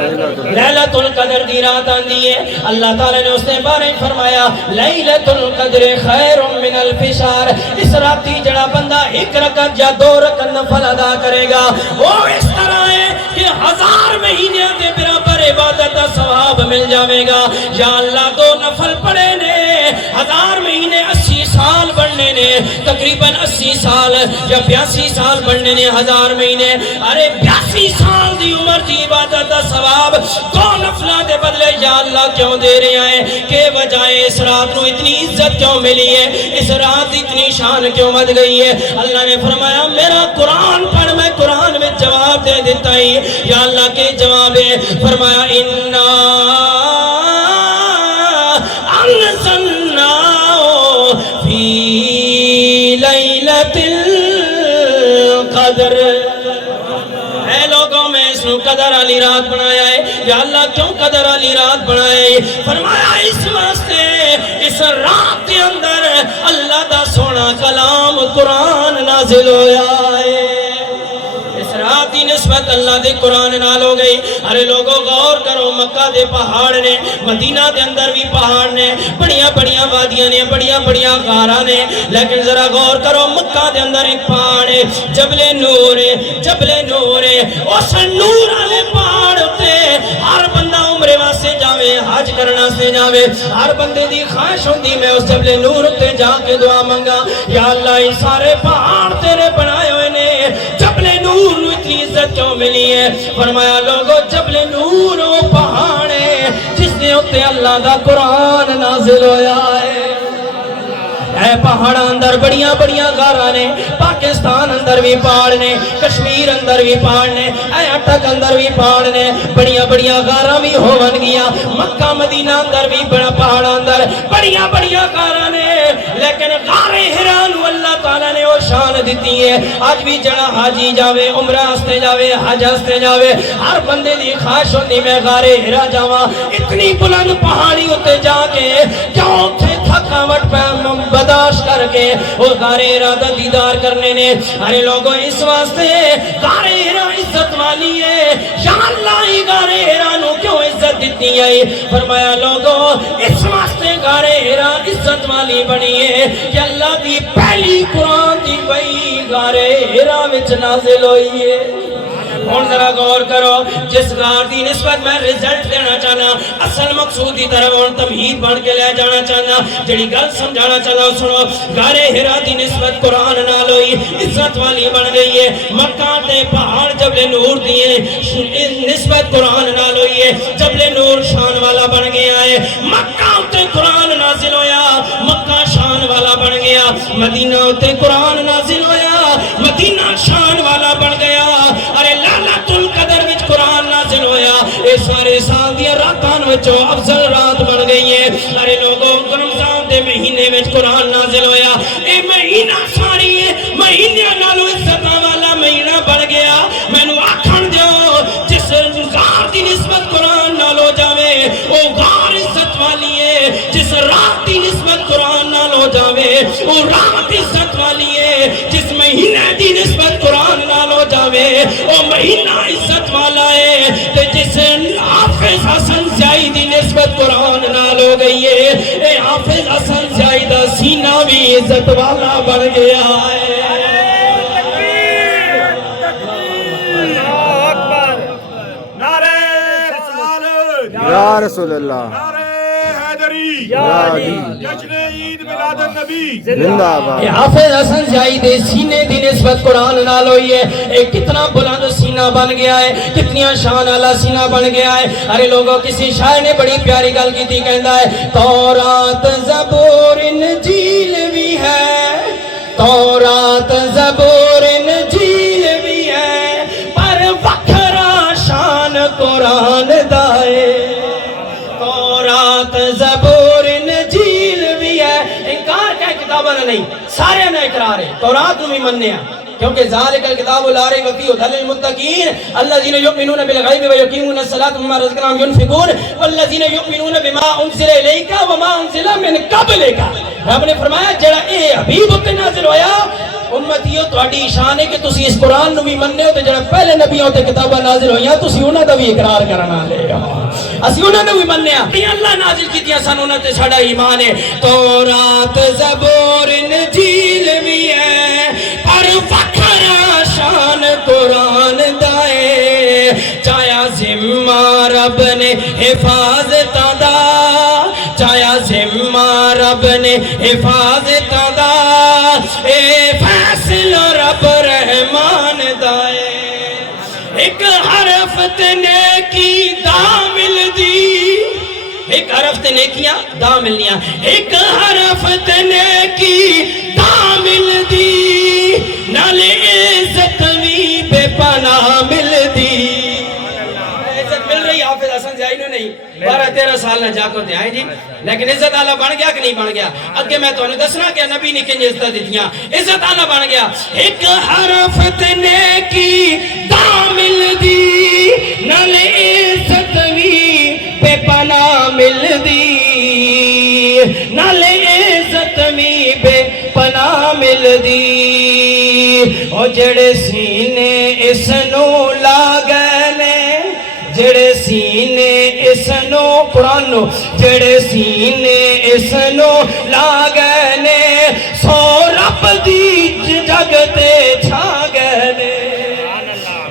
لیلۃ القدر دی رات آندی ہے، اللہ تعالیٰ نے اس نے بارے فرمایا لیلۃ القدر خیر من الف شہر، اس راتی جڑا بندہ ایک رکعت یا 2 رکعت نفل ادا کرے گا وہ اس طرح ہے کہ 1000 مہینے دے برابر عبادت دا ثواب مل جاوے گا۔ یا اللہ 2 نفل پڑھے نے 1000 مہینے 80 سال بننے نے، تقریباً 80 سال یا 82 سال بننے نے 1000 مہینے، ارے 82 سال دی عمر دی عبادت دا ثواب 2 نفلہ دے بدلے یا اللہ کیوں دے رہے ہیں؟ کہ وجہ اس رات نو اتنی عزت کیوں ملی ہے، اس رات اتنی شان کیوں بڑھ گئی ہے؟ اللہ نے فرمایا میرا قرآن پڑھ، میں قرآن میں جواب دے دیتا ہی۔ یا اللہ کے جواب ہے، فرمایا اِنَّا فی لیلۃ القدر، اے لوگوں میں اس نو قدر علی رات بنایا ہے۔ یا اللہ کیوں قدر علی رات بنایا ہے؟ فرمایا اس واسطے اس رات کے اندر اللہ دا سونا کلام قرآن نازل ہویا ہے۔ اس رات کی نسبت اللہ دے قرآن نال ہو گئی۔ ارے لوگوں غور کرو، مکہ دے پہاڑ نے، مدینہ دے اندر بھی پہاڑ نے، بڑیاں بڑیاں وادیاں نے، بڑیاں بڑیاں غاراں نے، لیکن ذرا غور کرو مکہ دے اندر ایک پہاڑ ہے جبل نور ہے، جبل نور ہے۔ اس نور والے پہاڑ تے ہر بندہ عمرے واسطے جاوے، حج کرنا سے جاوے، ہر بندے دی خواہش ہوندی میں اس جبل نور تے جا کے دعا منگا، یا اللہ یہ سارے پہاڑ تیرے بنائے ہوئے نے، جبل نور نو اتنی عزت کیوں ملی ہے؟ فرمایا لوگو جبل نور وہ پہاڑ ہے جس نے اتے اللہ دا قرآن نازل ہویا ہے۔ اے پہاڑ اندر بڑیاں بڑیاں غاراں نے، پاکستان اندر بھی پہاڑ نے، کشمیر اندر بھی پہاڑ نے، اے اٹک اندر بھی پہاڑ نے، بڑیاں بڑیاں غاراں بھی ہون گیا، مکہ مدینہ اندر بھی بڑا پہاڑ اندر بڑیاں بڑیاں غاراں نے، لیکن غار ہرا نو اللہ تعالیٰ نے وہ شان دیتی ہے۔ آج بھی جڑا حاجی جاوے، عمرہ ہستے جاوے، حج ہستے جاوے، ہر بندے دی خواہش ہوندی میں غار ہرا جاواں، اتنی بلند پہاڑی اتے جا کے کیوں اتھے تھکاوٹ برداشت کر کے وہ غار ہرا دا دیدار کرنے نے۔ ارے لوگوں اس واسطے غار ہرا عزت والی ہے، یا اللہ ہی غار ہرا نو کیوں عزت دیتی ہے؟ فرمایا لوگوں اس واسطے غار ہرا عزت والی بنی ہے کہ اللہ دی پہلی قرآن دی وحی غار ہرا وچ نازل ہوئی ہے۔ اور ذرا غور کرو، جس غار دی نسبت میں رزلٹ دینا چاہنا، اصل مقصود دی طرف اور تمہید بن کے لے جانا چاہنا، جڑی گل سمجھانا چاہنا سنو، غار ہرا دی نسبت قرآن نال ہوئی، عزت والی بن گئی ہے۔ مکہ تے پہاڑ جبل نور دیے نسبت قرآن نال ہوئی ہے، جبل نور شان والا بن گیا ہے۔ مکہ تے قرآن نازل ہویا، مکہ شان والا بن گیا، مدینہ تے قرآن نازل ہویا، مدینہ شان والا بن گیا۔ ارے لیلۃ القدر وچ قرآن نازل ہویا، اے سارے سال دی راتاں وچوں افضل رات بن گئی ہے۔ ارے لوگوں رمضان دے مہینے وچ قرآن نازل ہویا، اے مہینہ ساری مہینے نالوں عزت والا مہینہ بن گیا۔ مینوں آکھن دیو جس غار دی نسبت قرآن نال ہو جاوے او غار عزت والی ہے، جس رات دی نسبت قرآن نال ہو جاوے او رات عزت والی ہے، جس مہینے دی نسبت قرآن نال ہو جاوے او مہینہ عزت والا ہے، تے جس حافظ حسن زائی دی نسبت قرآن نال ہو گئی ہے، اے حافظ حسن زائی دا سینہ بھی عزت والا بن گیا ہے۔ یا رسول اللہ، نعرہ حیدری، یا علی، جشن عید میلاد النبی زندہ آباد۔ حافظ حسن زائی دے سینے دی نسبت قرآن نال ہوئی ہے، ایک کتنا بلند سینہ بن گیا ہے، کتنیا شان والا سینہ بن گیا ہے۔ ارے لوگوں کسی شاعر نے بڑی پیاری گل کی تھی، کہندا ہے تورات زبور انجیل بھی ہے، تورات زبور انجیل بھی ہے، پر وکھرا شان قرآن دا ہے۔ تورات زبور انجیل بھی ہے، انکار کا کتاباں نہیں، سارے نے اقرار ہے، تورات نو بھی مننے ہیں، کیونکہ ذالک الکتاب لا ریب فیہ ھدی للمتقین الذین یؤمنون بالغیب ویقیمون الصلاۃ ومما رزقناہم ینفقون والذین یؤمنون بما انزل الیک وما انزل من قبلک. رب نے فرمایا جڑا اے حبیب تے نازل ہویا امتیو تہاڈی شان ہے کہ تسی اس قرآن نو بھی مننے ہو تے جڑا پہلے نبیوں تے کتاباں نازل ہوئیاں تسی انہاں دا بھی اقرار کرنا لے اسی انہاں نے بھی مننے ہاں اللہ نازل کیتیاں سن انہاں تے ساڈا ایمان ہے. تورات زبور انجیل بھی ہے پر فخر شان قرآن دا ہے. چایا ذمہ رب نے حفاظتاں دا چایا ذمہ رب نے حفاظتاں دا اے فیصلہ رب رحمان دا ہے. ایک حرف تے نیکی دا مل دی ایک حرف تے نیکیاں دا ملنیاں ایک حرف تے نیکی دا مل دی نالے عزت بھی بے پناہ مل دی. عزت مل رہی حافظ حسن جائی نو نہیں 12-13 سال نہ جا کو تے آئے جی لیکن عزت آلہ بن گیا کہ نہیں بن گیا. اگے میں تو انہیں دسنا کہ نبی نے کنج عزت دیتیاں عزت آلہ بن گیا. ایک حرف تے نیکی دا مل دی نالے عزت بھی بے پناہ مل دی نالے عزت بھی بے پناہ مل دی. او جڑے سینے اس نو لاگے نے جڑے سینے اس نو قرآن نو جڑے سینے اس نو لاگے نے سو رب دی جگ تے چھا گئے نے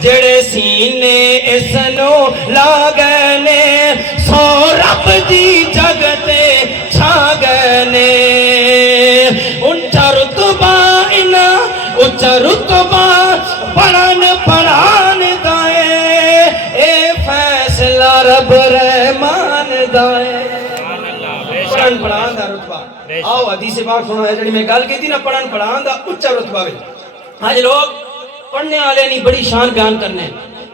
جڑے سینے اس نو لاگے نے سو رب دی جگ تے چھا گئے نے. اونچا رتبہ انہاں اونچا رتبہ پڑھن پڑھان دائے اے فیصلہ رب رحمان دائے. پڑھن پڑھان دا رتبہ آؤ حدیث پاک سنو ہے جڑی میں گل کی تھی نا پڑھن پڑھان دا اونچا رتبہ ہے. آج لوگ پڑھنے والے نہیں بڑی شان بیان کرنے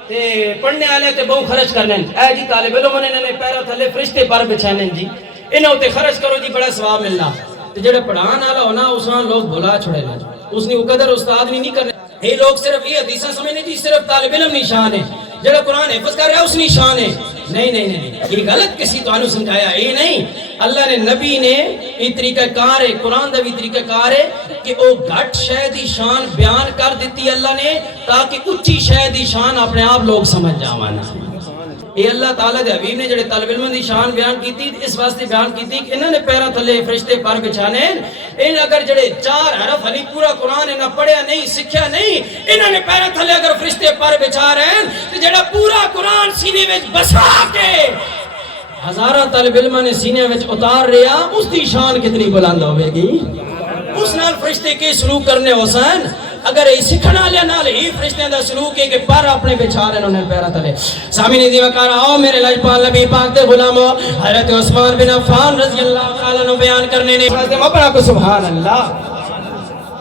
تے پڑھنے والے تے بہت خرچ کرنے اے جی طالب علم نے پیرا تھلے فرشتے پر بچھانے جی انہوں تے خرچ کرو جی بڑا ثواب ملنا. تے جڑے پڑھان والا ہونا اس وہاں لوگ بھلا چھوڑے نا اس نے قدر استاد نہیں کرنے. یہ لوگ صرف یہ حدیثاں سمجھنے جی صرف طالب علم نشان ہے جڑا قرآن حفظ کر رہا ہے اس نشان ہے. نہیں نہیں نہیں یہ غلط کسی تو انہوں سمجھایا یہ نہیں. اللہ نے نبی نے یہ طریقہ کار ہے قرآن دا بھی طریقہ کار ہے کہ او گھٹ شے دی شان بیان کر دیتی اللہ نے تاکہ اچھی شے دی شان اپنے آپ لوگ سمجھ جاوانا. یہ اللہ تعالیٰ دے حبیب نے جڑے طالب علم دی شان بیان کی تھی اس واسطے بیان کی تھی کہ انہوں نے پیرا تھلے فرشتے پر بچھانے ان اگر جڑے 4 حرف علی پورا قرآن انہوں پڑھیا نہیں سکھیا نہیں انہوں نے پیرا تھلے اگر فرشتے پر بچھا رہے ہیں تو جڑا پورا قرآن سینے میں بسا کے ہزارہ طالب علمہ نے سینے میں اتار رہا اس دی شان کتنی بلند ہوئے گی. اس نال فرشتے کے سلوک کرنے حسین اگر یہ سکھنا لیا نال ہی فرشتیاں دا سلوک ہے کہ پر اپنے بچھارے انہوں نے پیرا تلے. سامنے دی وقار آؤ میرے لاجپال نبی پاک دے غلامو حضرت عثمان بن عفان رضی اللہ تعالیٰ عنہ بیان کرنے نے اپنا کو سبحان اللہ.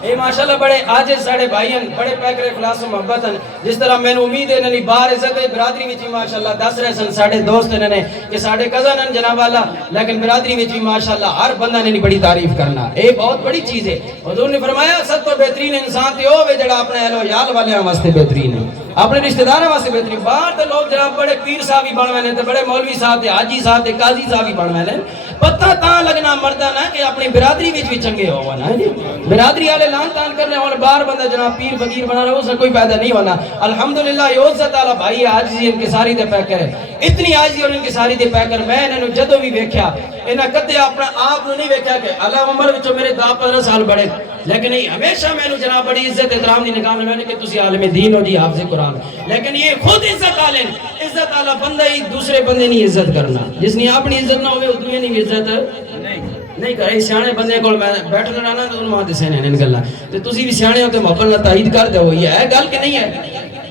اے ماشاءاللہ بڑے آجز ساڑے بھائین بڑے پیکرے خلاص و محبت ہیں جس طرح میں نے امید ہے انہوں بار عزت ہے برادری وچی ماشاءاللہ دس رہے سن ساڑے دوست انہوں کہ ساڑے قضا نن جناب والا لیکن برادری وچی ماشاءاللہ ہر بندہ نے بڑی تعریف کرنا اے بہت بڑی چیز ہے. حضور نے فرمایا سب تو بہترین انسان تے ہوے جڑا اپنے اہل و عیال والے واسطے بہترین ہے اپنے رشتہ داراں واسطے بہترین. باہر تے لوگ جناب بڑے پیر صاحب ہی بن وینے تے بڑے مولوی صاحب تے حاجی صاحب تے قاضی صاحب ہی بن وینے پتہ تاں لگنا مردہ نہ کہ اپنی برادری وچ بھی چنگے ہون نا جی برادری والے لان تان کرنے اور بار بندہ جناب پیر فقیر بنا رہا اس سے کوئی فائدہ نہیں ہونا. الحمدللہ یہ عزت تعالی بھائی عاجزی انکساری دے پیکر ہے اتنی عاجزی اور انکساری دے پیکر میں انہوں جدوں بھی ویکھیا انہاں کدے اپنا آپ نو نہیں ویکھیا کہ اللہ عمر وچوں میرے 10-15 سال بڑے لیکن نہیں ہمیشہ میں نے جناب بڑی عزت احترام دی نگاہ میں نے کہ تسی عالم دین ہو جی حافظ قرآن لیکن یہ خود عزت عالم عزت والا بندہ ہی دوسرے بندے نہیں عزت کرنا جس نے اپنی عزت نہ ہوئے اتنی نہیں عزت نہیں کرے. سیانے بندے کول میں بیٹھنا رہنا تو انہوں آتے سینے ان گلاں تے تسی بھی سیانے ہو تے محبت نال تائید کر دو یہ ہے گل کہ نہیں ہے.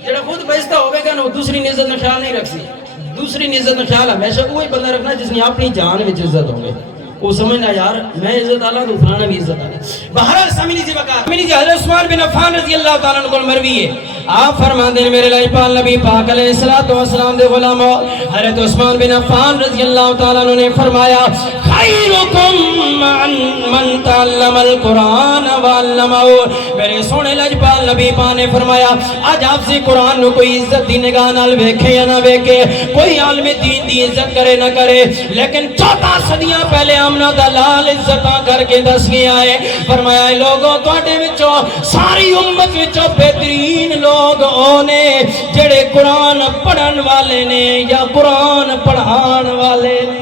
جڑا خود بچتا ہوے گا نا دوسری نے عزت نال خیال نہیں رکھ سی دوسری نے عزت نال خیال ہمیشہ وہی بندہ رکھنا جس نے اپنی جان وچ عزت ہوے وہ سمجھنا یار میں عزت اللہ تو فلانا بھی عزت اللہ. بہرحال سامنے سی وقار سامنے جی حضرت عثمان بن عفان رضی اللہ تعالیٰ عنہ کو مروی ہے آپ فرماتے ہیں میرے لاجپال نبی پاک علیہ الصلوۃ والسلام دے غلامو حضرت عثمان بن عفان رضی اللہ تعالیٰ عنہ نے فرمایا خیرکم من تعلم القرآن وعلمہ. میرے سونے لجپال نبی پاک نے فرمایا آج آپ سے قرآن نو کوئی عزت دی نگاہ نال ویکھے یا نہ ویکھے, کوئی عالم دین دی عزت کرے نہ کرے, لیکن 14 صدیاں پہلے آمنہ دا لال عزتاں کر کے دس گیا ہے. فرمایا اے لوگوں تواڈے وچوں ساری امت وچوں بہترین لوگ اونے جڑے قرآن پڑھن والے نے یا قرآن پڑھان والے نے.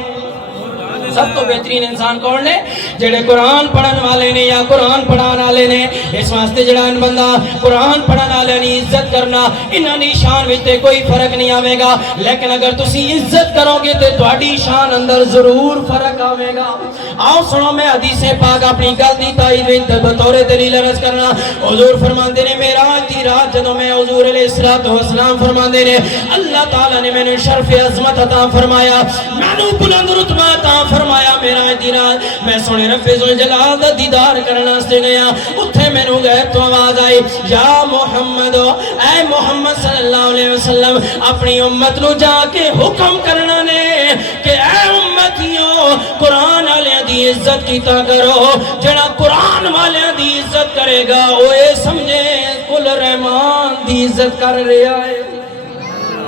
سب تو بہترین انسان کون نے؟ جڑے قرآن پڑھن والے نے یا قرآن پڑھان والے نے. اس واسطے جڑا ان بندہ قرآن پڑھن والے نے عزت کرنا, انہاں دی شان وچ تے کوئی فرق نہیں آوے گا, لیکن اگر تسی عزت کرو گے تے تہاڈی شان اندر ضرور فرق آوے گا. آؤ سنو میں حدیث پاک اپنی گل دی تائید بطور دلیل عرض کرنا. حضور فرماندے نے معراج دی رات جدوں میں حضور علیہ الصلوۃ والسلام فرماندے نے اللہ تعالی نے مینوں شرف عظمت عطا فرمایا, مینوں بلند رتبہ عطا فرمایا. میرا دی رات میں سونے رب ذوالجلال دا دیدار کرنا سے گیا, اتھے مینوں غیب تو آواز آئی یا محمد, اے محمد صلی اللہ علیہ وسلم اپنی امت نو جا کے حکم کرنا نے کہ اے امتیوں قرآن والے دی عزت کیتا کرو. جڑا قرآن والے دی عزت کرے گا وہ یہ سمجھے کل رحمان دی عزت کر رہا ہے.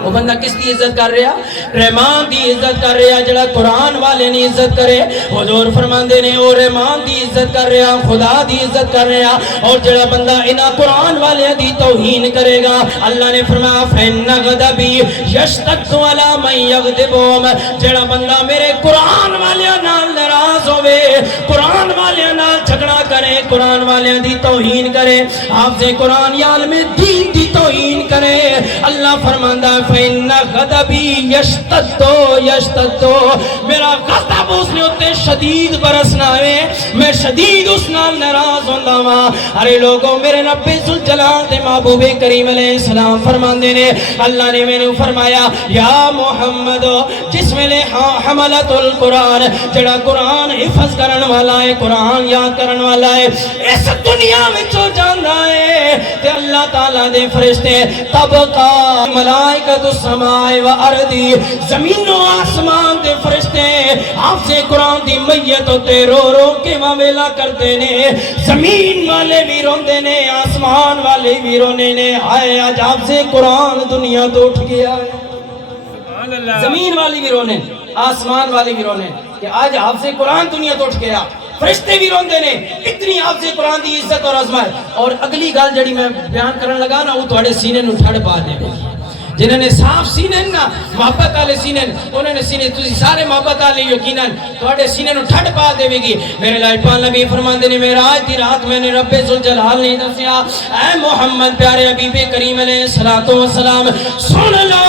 وہ بندہ کس کی عزت کر رہا؟ رحمان دی عزت کر رہا. جڑا قرآن والے نے عزت کرے حضور فرماندے نے او رحمان دی عزت کر رہا, خدا دی عزت کر رہا. اور جڑا بندہ انہاں قرآن والے دی توہین کرے گا اللہ نے فرمایا فإن غضبی یشتد علی من یغضبہم. جڑا بندہ میرے قرآن والے نال ناراض ہوئے, قرآن والے نال جھگڑا کرے, قرآن والے دی توہین کرے, آپ سے قرآن یا عالم دین دی توہین کرے, اللہ فرماندا فإن غضبی یشتد, میرا غضب اس نے اتے شدید برسنا ہے, میں شدید اس نال ناراض ہوندا وا. ارے لوگوں میرے رب ذوالجلال دے محبوب کریم علیہ السلام فرماندے نے اللہ نے مینوں فرمایا یا محمد جس ویلے حملت القرآن جڑا قرآن حفظ کرن والا ہے, قرآن یاد کرن والا ہے, اس دنیا وچوں جاندا ہے تے اللہ تعالی دے فرشتے تبقا ملائکۃ السماء و ارضی, زمین و آسمان دے فرشتے آپ سے قرآن دی میت ہوتے رو رو کے ویلا کرتے نے. زمین والے بھی روندے نے, آسمان والے بھی رونے نے, آئے آج آپ سے قرآن دنیا تو اٹھ گیا ہے. زمین والی بھی رونے, آسمان والی بھی رونے کہ آج آپ سے قرآن دنیا تو اٹھ گیا. فرشتے بھی روندے نے, اتنی آپ سے قرآن دی عزت اور عظمت. اور اگلی گل جڑی میں بیان کرن لگا نا وہ تواڈے سینے نوں ٹھڑ پا دے گی. جنہوں نے صاف سینے نا, محبت والے سینے, انہوں نے سینے تسی سارے محبت والے یقیناً تواڈے سینے نوں ٹھڈ پا دے گی. میرے لاجپال نبی فرماندے نے معراج دی رات میں نے رب ذوالجلال نے دسیا اے محمد پیارے حبیب کریم علیہ الصلوۃ والسلام سن لو,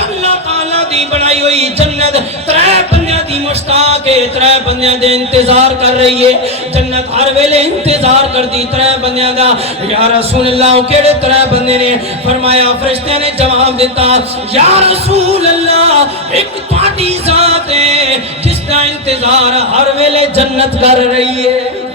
اللہ تعالی دی بنائی ہوئی جنت ترے بندیاں دی مشتاق ہے, ترے بندیاں دے انتظار کر رہی ہے. جنت ہر ویلے انتظار کرتی ترے بندیاں دا. یا رسول اللہ کیڑے ترے بندے نے؟ فرمایا فرشتے نے جواب دیتا یا رسول اللہ ایک تہاڈی ذات ہے جس دا انتظار ہر ویلے جنت کر رہی ہے.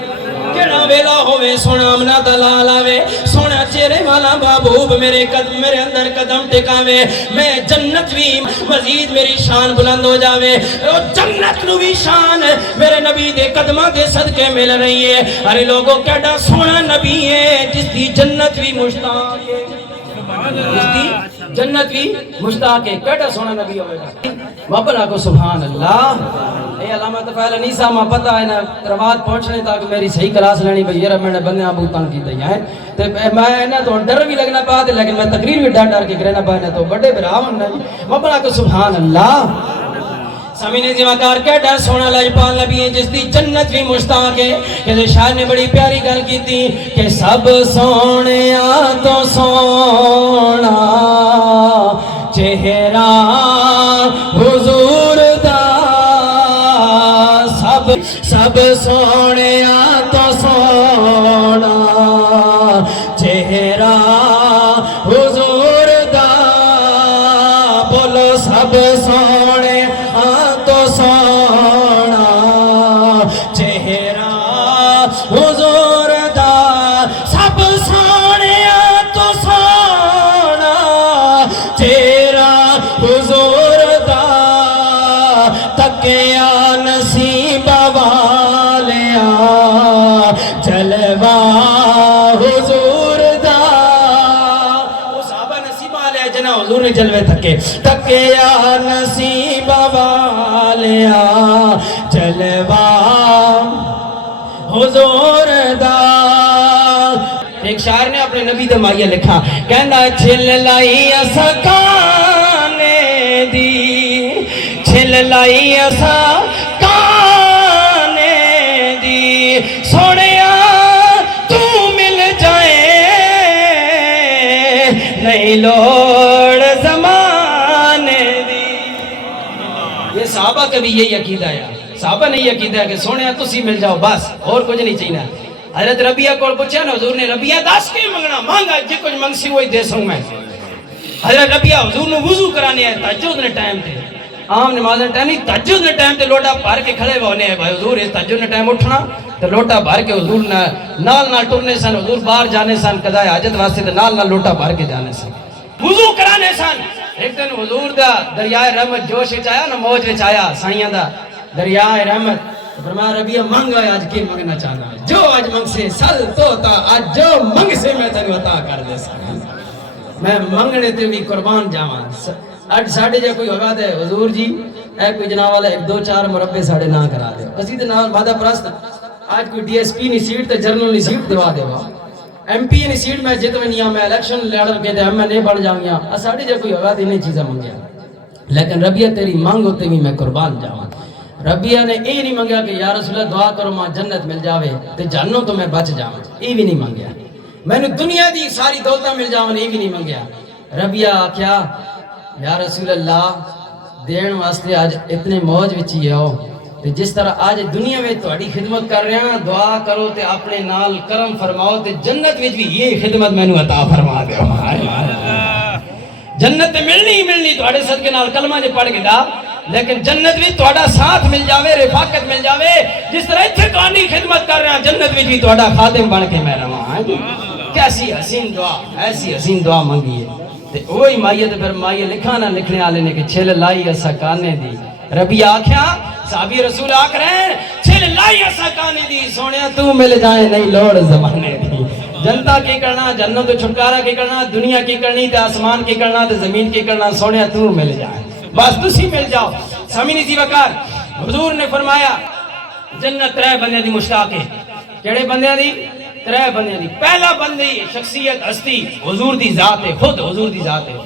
کیڑا ویلا ہوئے سونا امنا دلال آوے, سونا چہرے والا محبوب میرے اندر قدم ٹکاوے, میں جنت بھی مزید میری شان بلند ہو جاوے. جنت نو بھی شان میرے نبی دے قدمہ دے صدقے مل رہی ہے. ارے لوگوں کیڑا سونا نبی ہے جس دی جنت بھی مشتاق ہے, جس دی جنت بھی مشتاق ہے. کیڑا سونا نبی ہوئے گا. بابلا کو سبحان اللہ. اے علامت فعل انیسا ما پتہ ہے نا روات پہنچنے تک میری صحیح کلاس لینی بھئی یار میں نے بندے ابو تنگ کی دیا ہے تے میں نہ تو ڈر بھی لگنا پا تے لیکن میں تقریر بھی ڈر کے کرنا پا نہ تو بڑے بھرا ہونا. بابلا کو سبحان اللہ. سمینے زماکار کیڑا سونا لاجپال نبی ہے جس دی جنت بھی مشتاق ہے. کہ شاعر نے بڑی پیاری گل کی تھی کہ سب سونیا تو سونا چہرہ حضور دا, سب سونیا تو سونا چہرہ حضور دا, بولو سب سونے تو سونا چہرہ حضور دا, سب سونے تو سونا چہرہ حضور دا, تکیا نصیب جلوے تھکے یا نصیب والیا جلوہ حضور دا. ایک شاعر نے اپنے نبی دے مائیہ لکھا کہنا چھل لائی اسا کانے دی چھل لائی اسا کانے دی سونیا تو مل جائے نہیں لوڑ زمانے دی. یہ صحابہ کا بھی یہی عقیدہ ہے. صحابہ نے یہ عقیدہ ہے کہ سونیا تسی مل جاؤ بس اور کچھ نہیں چاہیے. حضرت ربیہ کو پوچھا نا حضور نے ربیہ دس کے منگنا مانگا جی کچھ منگسی وہی دے سوں میں. حضرت ربیہ حضور نے وضو کرانے آئے تہجد نے ٹائم تے عام نماز نے ٹائم نہیں تہجد نے ٹائم تے لوٹا بھر کے کھڑے ہونے ہیں بھائی حضور اس تہجد نے ٹائم اٹھنا تو لوٹا بھر کے حضور نال ٹرنے سن. حضور باہر جانے سن قضاء حاجت واسطے تے نال لوٹا بھر کے جانے سن وضو کرانے سن. ایک دن حضور دا دریائے رحمت جوش وچ آیا نا موج وچ آیا سائیاں دا دریائے رحمت. فرمایا ربیہ مانگا آج کی منگنا چاہنا جو آج منگ سے سل توتا آج جو منگ سے میں تنو عطا کر دے سکتا میں منگنے تے بھی قربان جاواں. اج ساڈے جے کوئی ہوگا تے حضور جی اے کوئی جناب والا 1 2 4 مربع ساڈے نہ کرا دے اسی تے نال وعدہ پرست آج کوئی ڈی ایس پی نی سیٹ تے جنرل نی سیٹ دوا دیوا ایم پی نی سیٹ میں جت ونیاں میں الیکشن لڑ کے تے ایم این اے بن جاواں. ساڈے جے کوئی ہوگا تے انہی چیزاں منگیا لیکن ربیہ تیری مانگ ہوتے بھی میں قربان جاواں. ربیہ نے یہ نہیں منگیا کہ یا رسول اللہ دعا کرو ماں جنت مل جاوے تے جانوں تو میں بچ جاواں. یہ بھی نہیں منگیا. میں نے دنیا دی ساری دولتاں مل جاون یہ بھی نہیں منگیا. ربیہ آکھیا یا رسول اللہ دین واسطے آج اتنے موج وچ ہی آؤ تے جس طرح آج دنیا میں تہاڈی خدمت کر رہے ہیں دعا کرو تے اپنے نال کرم فرماؤ تے جنت وچ بھی یہ خدمت مینوں عطا فرما دیو. جنت تے ملنی ہی ملنی تہاڈے صدقے نال کلمہ جے پڑھ کے دا لیکن جنت بھی تہاڈا ساتھ مل جاوے رفاقت مل جاوے جس طرح ایتھے تہاڈی خدمت کر رہے ہیں جنت بھی تہاڈا خادم بن کے میں رہواں. کیسی حسین دعا ایسی حسین دعا منگی ہے تے وہی مائیہ تے پھر مائیہ لکھا نہ لکھنے والے نے کہ چھل لائی اسا کانے دی. ربیہ آکھیا صحابی رسول آکھ رہے ہیں چھل لائی اسا کانے دی سونیا تو مل جائے نہیں لوڑ زمانے دی. جنتا کی کرنا جنت تو چھٹکارا کی کرنا دنیا کی کرنی تے آسمان کی کرنا تے زمین کی کرنا سونیا تو مل جائے بس تسی مل جاؤ. سامعین سی وقار حضور نے فرمایا جنت 3 بندے دی مشتاق ہے. کیڑے بندے دی 3 بندے دی. پہلا بندی شخصیت ہستی حضور دی ذات ہے خود حضور دی ذات ہے.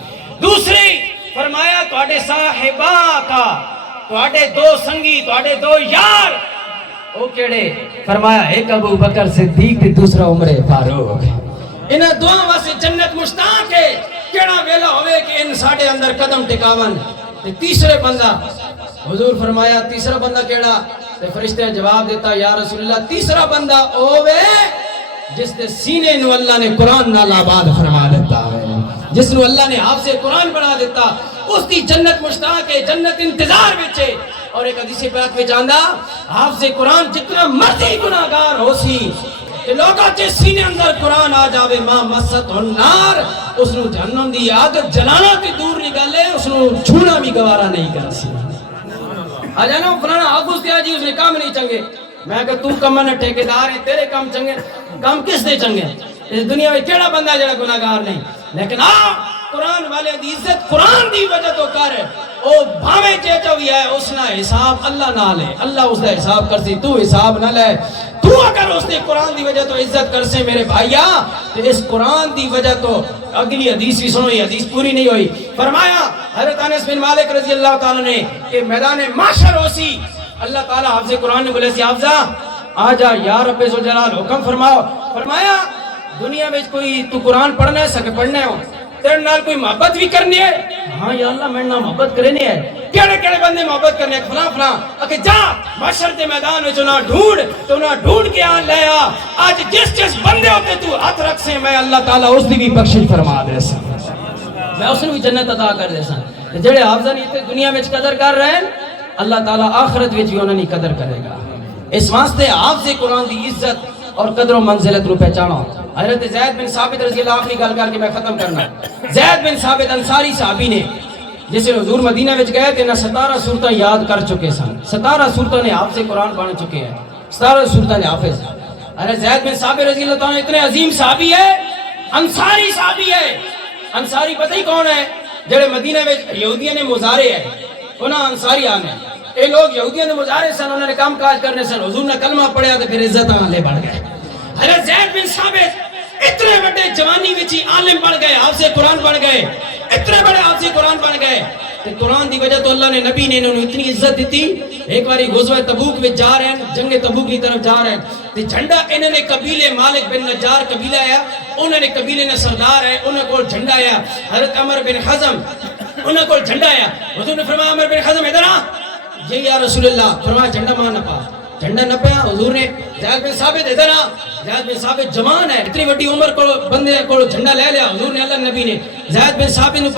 دوسری فرمایا تواڈے صاحبہ کا تواڈے 2 سنگی تواڈے 2 یار او کیڑے فرمایا ایک ابو بکر صدیق تے دوسرا عمر فاروق. انہاں دعاں واسطے جنت مشتاق ہے. کیڑا ویلا ہوئے کہ ان ساڈے اندر قدم ٹکاون. تے تیسرے بندہ حضور فرمایا تیسرا بندہ کیڑا تے فرشتے نے جواب دیتا یا رسول اللہ تیسرا بندہ اوے جس دے سینے نو اللہ نے قرآن نال آباد فرما دیتا ہے جس نو اللہ نے حافظ قرآن بنا دیتا اس دی جنت مشتاق ہے جنت انتظار وچ ہے. اور ایک حدیث پاک میں جاندا حافظ قرآن جتنا مرضی گناہگار ہو سی کہ لوگاں دے سینے اندر قرآن آ جاوے ماں مست النار اس نو جہنم دی آگ جلانا تے دور نہیں گل ہے اس نو چھونا بھی گوارا نہیں کر سی. آ جانا فلانا حافظ تے جی اس نے کام نہیں چنگے میں کہ تو کم نہ ٹھیکیدار ہے تیرے کام چنگے کام کس دے چنگے اس دنیا میں کیڑا بندہ جڑا گناہگار نہیں. لیکن قرآن والے دی عزت قرآن دی وجہ تو کر او بھاوے چیچا بھی ہے اس نہ حساب اللہ نہ لے اللہ اس دا حساب کر سی تو حساب نہ لے. تو اگر اس نے قرآن دی وجہ تو عزت کر سے میرے بھائیا تو اس قرآن دی وجہ تو اگلی حدیث بھی سنو یہ حدیث پوری نہیں ہوئی. فرمایا حضرت انس بن مالک رضی اللہ تعالیٰ نے کہ میدان محشر ہو سی اللہ تعالیٰ حافظ قرآن نے بولے سی حافظہ آجا یا رب ذوالجلال حکم فرماؤ. فرمایا دنیا میں کوئی تو قرآن پڑھنا ہے سکے پڑھنے ہو تیرے نال کوئی محبت بھی کرنی ہے ہاں یا اللہ میرے نال محبت کرنی ہے کیڑے کیڑے بندے محبت کرنے ہیں فلاں فلاں اکے جا محشر کے میدان میں چنا ڈھونڈ تو نہ ڈھونڈ کے آن لے آ آج جس بندے ہوتے تو ہاتھ رکھ سے میں اللہ تعالیٰ اس دی بھی بخشش فرما دے سا میں اس نے بھی جنت عطا کر دے سا. جڑے حافظہ نہیں دنیا میں قدر کر رہے ہیں اللہ تعالیٰ آخرت میں بھی انہوں نے قدر کرے گا. اس واسطے حافظ قرآن دی عزت اور قدر و منزلت رو پہچانو. حضرت زید بن ثابت رضی اللہ آخری گل کر کے میں ختم کرنا. زید بن ثابت انصاری صحابی نے جسے حضور مدینہ وچ گئے تھے نہ 17 سورتیں یاد کر چکے سن 17 سورتوں نے حافظ قرآن پڑھ چکے ہیں 17 سورتیں نے حافظ. حضرت زید بن ثابت رضی اللہ عنہ اتنے عظیم صحابی ہے انصاری صحابی ہے. انصاری پتہ ہی کون ہے جڑے مدینہ میں یہودیاں نے مزارے ہے انہاں انصاری آنے اے لوگ یہودیاں نے مزارے سن انہوں نے کام کاج کرنے سن حضور نے کلمہ پڑھیا تو پھر عزت آنے بڑھ گئے حضرت زید بن ثابت اتنے بڑے جوانی وچی عالم بن گئے حافظ قرآن بن گئے اتنے بڑے حافظ قرآن بن گئے کہ قرآن دی وجہ تو اللہ نے نبی نے انہوں نے اتنی عزت دیتی ایک باری غزوہ تبوک میں جا رہے ہیں جنگ تبوک کی طرف جا رہے ہیں تو جھنڈا انہوں نے قبیلے مالک بن نجار قبیلہ آیا انہوں نے قبیلے نے سردار ہے انہوں کو جھنڈا آیا حضرت عمر بن حزم انہوں کو جھنڈا آیا حضور نے فرمایا عمر بن حزم ادھر آ یہ یا رسول اللہ فرمایا جھنڈا ماں نہ پا جھنڈا نہ پیا حضور نے زید بن ثابت ادھر آ زید بن ثابت جوان ہے اتنی بڑی عمر کو بندے کو جھنڈا لے لیا حضور نے اللہ نبی نے زید بن ثابت نے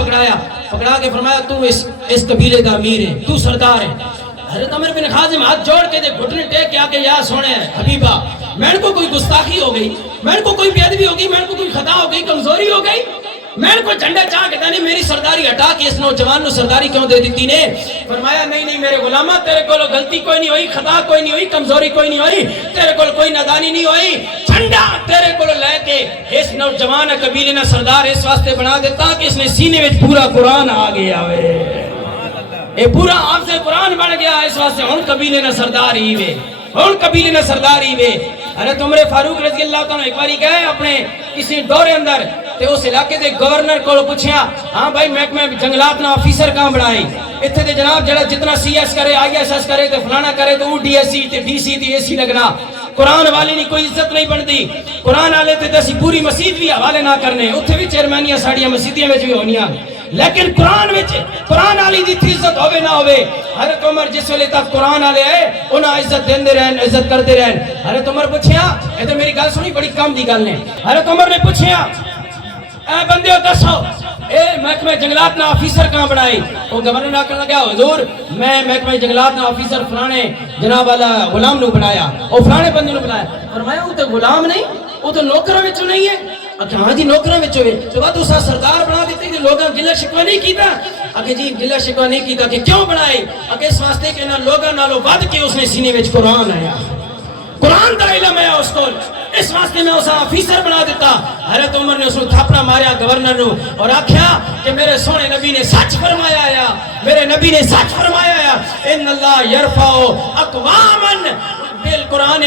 پکڑا کے فرمایا تو اس قبیلے کا امیر ہے تو سردار ہے حضرت عمر بن حازم ہاتھ جوڑ کے دے گھٹنے ٹیک کے آکے یا سونے حبیبہ میں کو کوئی گستاخی ہو گئی میں کو کوئی بے ادبی ہو گئی میں کو کوئی خطا ہو گئی کمزوری ہو گئی میں کو جھنڈا چاہ کے دانی میری سرداری ہٹا کے اس نوجوان نو سرداری کیوں دے دیتی نے فرمایا نہیں میرے غلامہ تیرے کو غلطی کوئی نہیں ہوئی خطا کوئی نہیں ہوئی کمزوری کوئی نہیں ہوئی تیرے کو کوئی نادانی نہیں ہوئی جھنڈا تیرے کو لے کے اس نوجوان قبیلے نے سردار اس واسطے بنا دیتا کہ اس نے سینے میں پورا قرآن آ گیا ہوئے اے پورا آپ سے قرآن بن گیا اس واسطے ہن قبیلے نے سردار ہی وے ہن قبیلے نے سردار ہی وے حضرت عمر فاروق رضی اللہ تعالیٰ ایک باری گئے اپنے کسی دورے اندر تے اس علاقے دے گورنر کو پوچھیا ہاں بھائی محکمہ جنگلات نا آفیسر کہاں بنائی اتنے تے جناب جڑا جتنا سی ایس کرے آئی ایس ایس کرے تے فلانا کرے تو وہ ڈی ایس سی تے ڈی سی تے اے سی لگنا قرآن والی نہیں کوئی عزت نہیں بنتی قرآن والے تے اسی پوری مسجد بھی حوالے نہ کرنے اتنے بھی چیئرمینیاں ساڑیاں مسجدیاں وچ بھی ہونیاں لیکن قرآن والی دی عزت ہوے نہ ہوے حضرت عمر جس ویلے تک قرآن والے آئے انہاں عزت دیندے رہن عزت کرتے رہن حضرت عمر پوچھیا اے تو میری گل سنی بڑی کم دی گل نے حضرت عمر نے پوچھیا اے بندیو دسو اے محکمہ جنگلات نا آفیسر کہاں بنائی وہ گورنر نے کہا لگا حضور میں محکمہ جنگلات نا آفیسر فلانے جناب والا غلام نو بنایا اور فلانے بندے نو بنایا فرمایا وہ تو غلام نہیں وہ تو نوکراں وچوں نہیں ہے ہاں جی نوکراں وچوں ہے تو بعد اسا سردار بنا دیتے کہ لوگاں گلہ شکوہ نہیں کیتا اگے جی گلہ شکوہ نہیں کیتا کہ کیوں بنائی اگے اس واسطے کہ انہاں لوگاں نالوں ود کے اس نے سینے وچ قرآن آیا قرآن دا علم ہے اس کو اس واسطے میں اسا آفیسر بنا دیتا حضرت عمر نے اس کو تھاپڑا ماریا گورنر نو اور آکھیا کہ میرے سونے نبی نے سچ فرمایا ہے میرے نبی نے سچ فرمایا ہے ان اللہ یرفع اقواما بالقرآن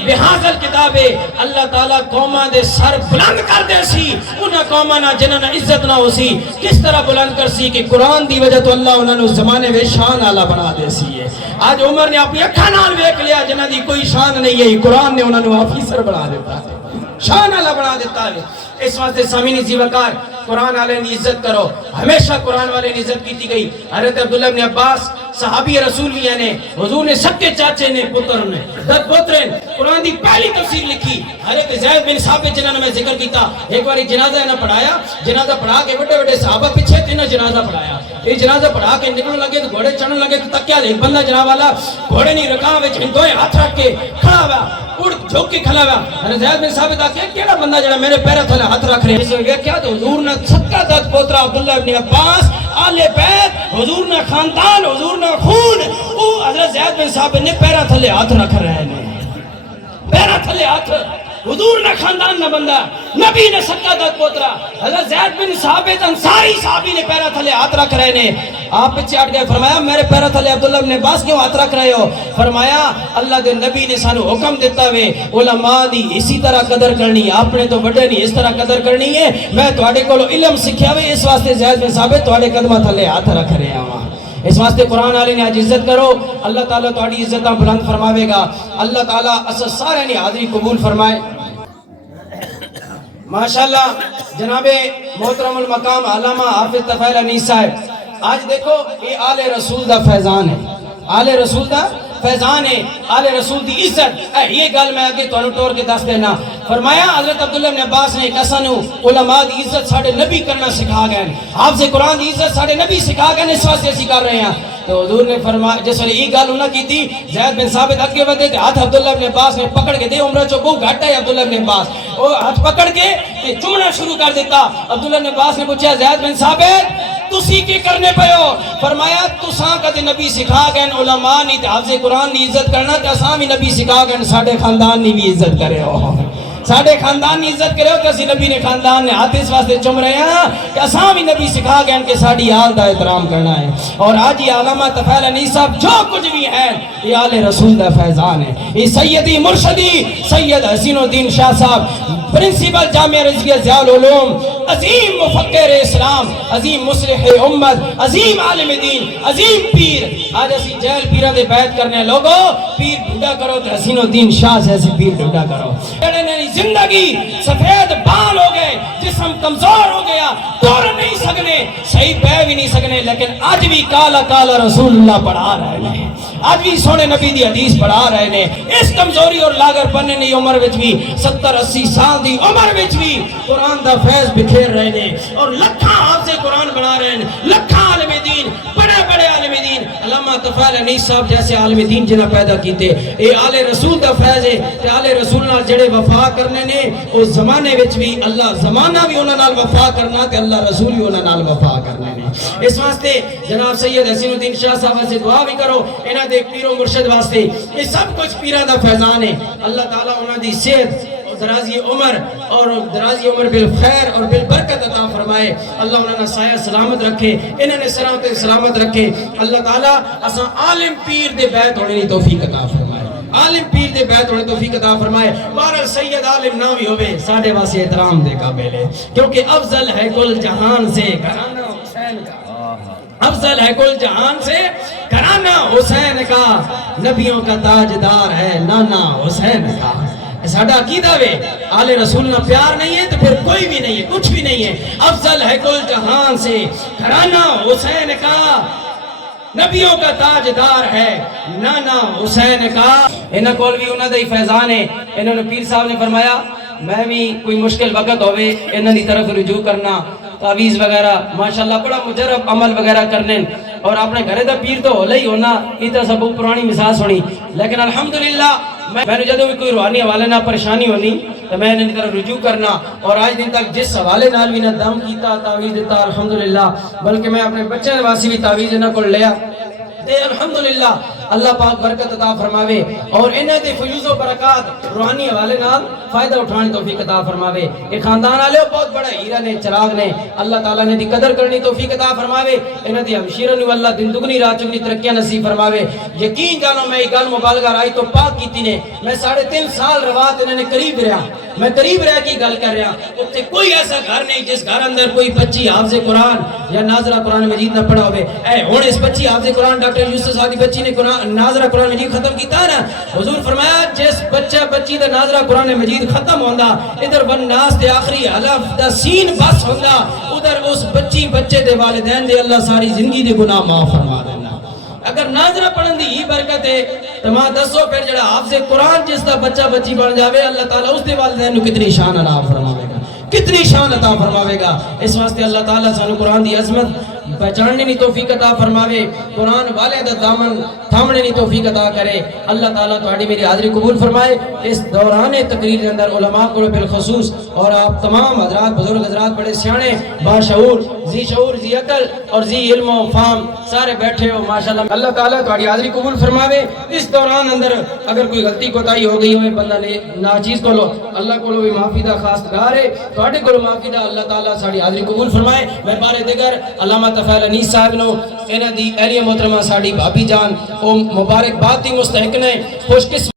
بہذا کتاب اللہ تعالیٰ قوماں دے سر بلند کر دے سی انہاں قوماں نہ جنہاں نہ عزت نہ ہو سی کس طرح بلند کر سی کہ قرآن دی وجہ تو اللہ انہاں نو زمانے میں شان آلہ بنا دے سی ہے آج عمر نے اپنی اکھاں نال ویکھ لیا جنہاں دی کوئی شان نہیں ہے قرآن نے انہاں نو آفیسر بنا دیتا ہے شان آلہ بنا دیتا ہے اس واسطے سامعین زی وقار قرآن والے کی عزت کرو ہمیشہ قرآن والے کی عزت کی گئی حضرت عبداللہ بن عباس صحابی رسول بھی ہیں حضور نے سب کے چاچے نے پتر نے دد پتر قرآن دی پہلی تفسیر لکھی حضرت زید بن ثابت جنہوں نے میں ذکر کیتا ایک باری جنازہ نہ پڑھایا جنازہ پڑھا کے بڑے بڑے صحابہ پیچھے تھے نہ جنازہ پڑھایا یہ جنازہ پڑھا کے نکلنے لگے تو گھوڑے چڑھنے لگے تو تکیا ایک بندہ جناب والا گھوڑے نہیں رکھا وچ ہندوئے ہاتھ رکھ کے کھڑا ہوا اڑ جھک کے کھڑا ہوا حضرت زید بن ثابت آکھے کیڑا بندہ جڑا میرے پیروں تھلے ہاتھ رکھ رہے اس نے کیا تو حضور نے سکا دد پوترا عبداللہ بن عباس آل بیت حضور نے خاندان حضور نے خون وہ حضرت زید بن ثابت نے پیروں تھلے ہاتھ رکھ رہے ہیں پیروں تھلے ہاتھ حضور نے خاندان نہ بندہ نبی نے سکا دد پوترا حضرت زید بن ثابت انصاری صحابی نے پیروں تھلے ہاتھ رکھ رہے ہیں آپ پیچھے ہٹ گئے فرمایا میرے پیروں تھلے عبداللہ بن عباس کیوں ہاتھ رکھ رہے ہو فرمایا اللہ دے نبی نے سانو حکم دیتا ہوئے علماء دی اسی طرح قدر کرنی ہے آپ نے تو بڑے نہیں اس طرح قدر کرنی ہے میں تواڈے کولو علم سکھیا ہوئے اس واسطے زید بن ثابت تواڈے قدماں تھلے ہاتھ رکھ رہے ہیں اس واسطے قرآن والے نے آج عزت کرو اللہ تعالیٰ تواڈی عزتاں بلند فرماوے گا اللہ تعالیٰ اساں سارے نے حاضری قبول فرمائے ماشاءاللہ جناب محترم المقام علامہ حافظ طفیل انیس صاحب آج دیکھو یہ آل رسول دا فیضان ہے آل رسول دا فیضان ہے آل رسول دی عزت یہ گل میں آگے تو ٹور کے دس دینا فرمایا حضرت عبداللہ بن عباس نے کسانو علماء دی عزت ساڑھے نبی کرنا سکھا گئے حافظ قرآن دی عزت ساڑھے نبی سکھا گئے اس واسطے سکھا رہے ہیں تو حضور نے فرمایا جس ویلے یہ گل انہاں کی تھی زید بن ثابت اگے ودے تے ہاتھ عبداللہ بن عباس نے پکڑ کے دے عمرہ چو بہت گھٹ ہے عبداللہ بن عباس وہ ہاتھ پکڑ کے چومنا شروع کر دیتا عبداللہ بن عباس نے پوچھا زید بن ثابت تسی کی کرنے پہ ہو فرمایا تساں کدے نبی سکھا گئے علماء نہیں تے حافظ قرآن دی عزت کرنا تے اساں بھی نبی سکھا گئے ساڈے خاندان دی بھی عزت کرے ہو ساڈے خاندان کی عزت کرو کہ اسی نبی نے خاندان نے ہاتھ اس واسطے چم رہے ہیں کہ اساں بھی نبی سکھا گئے کہ ساڈی آل دا احترام کرنا ہے. اور آج یہ علامہ طفیل انیس صاحب جو کچھ بھی ہے یہ آل رسول دا فیضان ہے. یہ سیدی مرشدی سید حسین الدین شاہ صاحب پرنسپل جامعہ رضویہ ضیاء العلوم، عظیم مفکر اسلام، عظیم مصلح امت، عظیم عالم دین، عظیم پیر. آج اسی جیل پیرہ دے بیعت کرنے لوگو پیر ڈھونڈا کرو تو حسین الدین شاہ سے ایسی پیر ڈھونڈا کرو. زندگی سفید بال ہو گئے، جسم کمزور ہو گیا، توڑ نہیں سکنے، صحیح پہ بھی نہیں سکنے، لیکن آج بھی کالا کالا رسول اللہ پڑھا رہے ہیں، آج بھی سونے نبی دی حدیث پڑھا رہے ہیں. اس کمزوری اور لاگر پنے نہیں عمر وچ بھی 70-80 سال دی عمر وچ بھی قرآن دا فیض بکھیر رہے ہیں اور لکھاں حافظ قرآن بنا رہے ہیں، لکھاں عالم دین، بڑے بڑے عالم دین. علامہ طفیل انیس صاحب جیسے عالم دین جنہ پیدا کیتے. اے آل رسول دا فیض ہے کہ آل رسول نال جڑے وفا کرنے نے اس زمانے وچ بھی اللہ زمانہ بھی انہاں نال وفا کرنا تے اللہ رسول بھی انہاں نال وفا کرنے نے. اس واسطے جناب سید حسین الدین شاہ صاحب سے دعا بھی کرو انہاں دے پیر و مرشد واسطے. یہ سب کچھ پیرہ دا فیضان ہے. اللہ تعالیٰ انہاں دی صحت درازی عمر اور درازی عمر بالخیر اور بالبرکت عطا فرمائے. اللہ انہوں نے سایہ سلامت رکھے، انہوں نے سلامت رکھے. اللہ تعالیٰ اساں عالم پیر دے بیعت ہونے کی توفیق عطا فرمائے، عالم پیر دے بیعت ہونے توفیق عطا فرمائے. بہرحال سید عالم نہ بھی ہوئے ساڈے واسطے احترام دے قابل ہے، کیونکہ افضل ہے کل جہان سے گھرانہ حسین کا، افضل ہے کل جہان سے گھرانہ حسین کا، نبیوں کا تاجدار ہے نانا حسین کا. ساڈا عقیدہ وے آل رسول نہ پیار نہیں ہے تو پھر کوئی بھی نہیں ہے، کچھ بھی نہیں ہے. افضل ہے کل جہان سے گھرانہ حسین کا، نبیوں کا تاجدار ہے نانا حسین کا. انہاں کول بھی انہاں دا ہی فیضان ہے. انہوں نے پیر صاحب نے فرمایا میں بھی کوئی مشکل وقت ہوئے انہاں دی طرف رجوع کرنا، تعویز وغیرہ ماشاءاللہ بڑا مجرب عمل وغیرہ کرنے اور اپنے گھرے دا پیر تو ہو ہی ہونا. یہ تو سب پرانی مثال سنی، لیکن الحمدللہ میں نے جدوں بھی کوئی روحانی حوالے نہ پریشانی ہونی تو میں نے طرف رجوع کرنا. اور آج دن تک جس حوالے نال بھی نہ دم کیتا تعویذ دیتا الحمدللہ، بلکہ میں اپنے بچے واسطے بھی تعویذ انہاں کول لیا تے الحمدللہ. اللہ پاک برکت عطا فرماوے اور انہاں دے فیوز و برکات روحانی حوالے نال فائدہ اٹھانے توفیق عطا فرماوے. یہ خاندان والے بہت بڑا ہیرا نے، چراغ نے. اللہ تعالیٰ نے دی قدر کرنی توفیق عطا فرماوے. انہاں دی ہمشیرہ نو اللہ دن دگنی رات چگنی ترقیاں نصیب فرماوے. یقین جانو میں یہ گل مبالغہ رائی تو پاک کیتی نے. میں 3.5 سال روات انہوں نے قریب رہا، میں قریب رہ کی گل کر رہا. اتنے کوئی ایسا گھر نہیں جس گھر اندر کوئی بچی حافظ قرآن یا ناظرہ قرآن مجید نہ پڑھا ہوئے. اے ہون اس بچی حافظ قرآن ڈاکٹر یوسف صاحب دی بچی نے ناظرہ قرآن مجید ختم کیتا نا. حضور فرمایا جس بچی دا ناظرہ قرآن مجید ختم ہوندا ادھر والناس دے آخری حلف دا سین بس ہوندا، ادھر اس بچے دے والدین دے اللہ ساری زندگی دے گناہ معاف فرما دینا. اگر ناظرہ پڑھن دی ہی برکت ہے تو ماں دسو پھر جڑا حافظ قرآن جس دا بچی بن جاوے اللہ تعالیٰ اس دے والدین نو کتنی شان عطا فرماوے گا، کتنی شان عطا فرماوے گا. اس واسطے اللہ تعالیٰ سانو قرآن دی عظمت پہچاننے نہیں توفیق عطا فرماوے، قرآن والے دا دامن تھامنے نہیں توفیق عطا کرے. اللہ تعالیٰ تہاڈی میری حاضری قبول فرمائے. اس دوران تقریر کے اندر علماء کو بالخصوص اور آپ تمام حضرات بزرگ حضرات بڑے سیانے باشعور ذی عقل اور ذی علم و فہم سارے بیٹھے ہو ماشاءاللہ. اللہ تعالیٰ تہاڈی حاضری قبول فرماوے. اس دوران اندر اگر کوئی غلطی کوتاہی ہو گئی ہوئے بندہ نے ناچیز کو لو اللہ کو بھی معافی دا خاص گار ہے، تہاڈے کو معافی دا اللہ تعالیٰ ساری حاضری قبول فرمائے. میں بارے دیگر علامہ طفیل انیس صاحب نو انہاں دی اہلیہ محترمہ ساڈی بھابی جان او مبارک بات دی مستحق نے خوش قسمت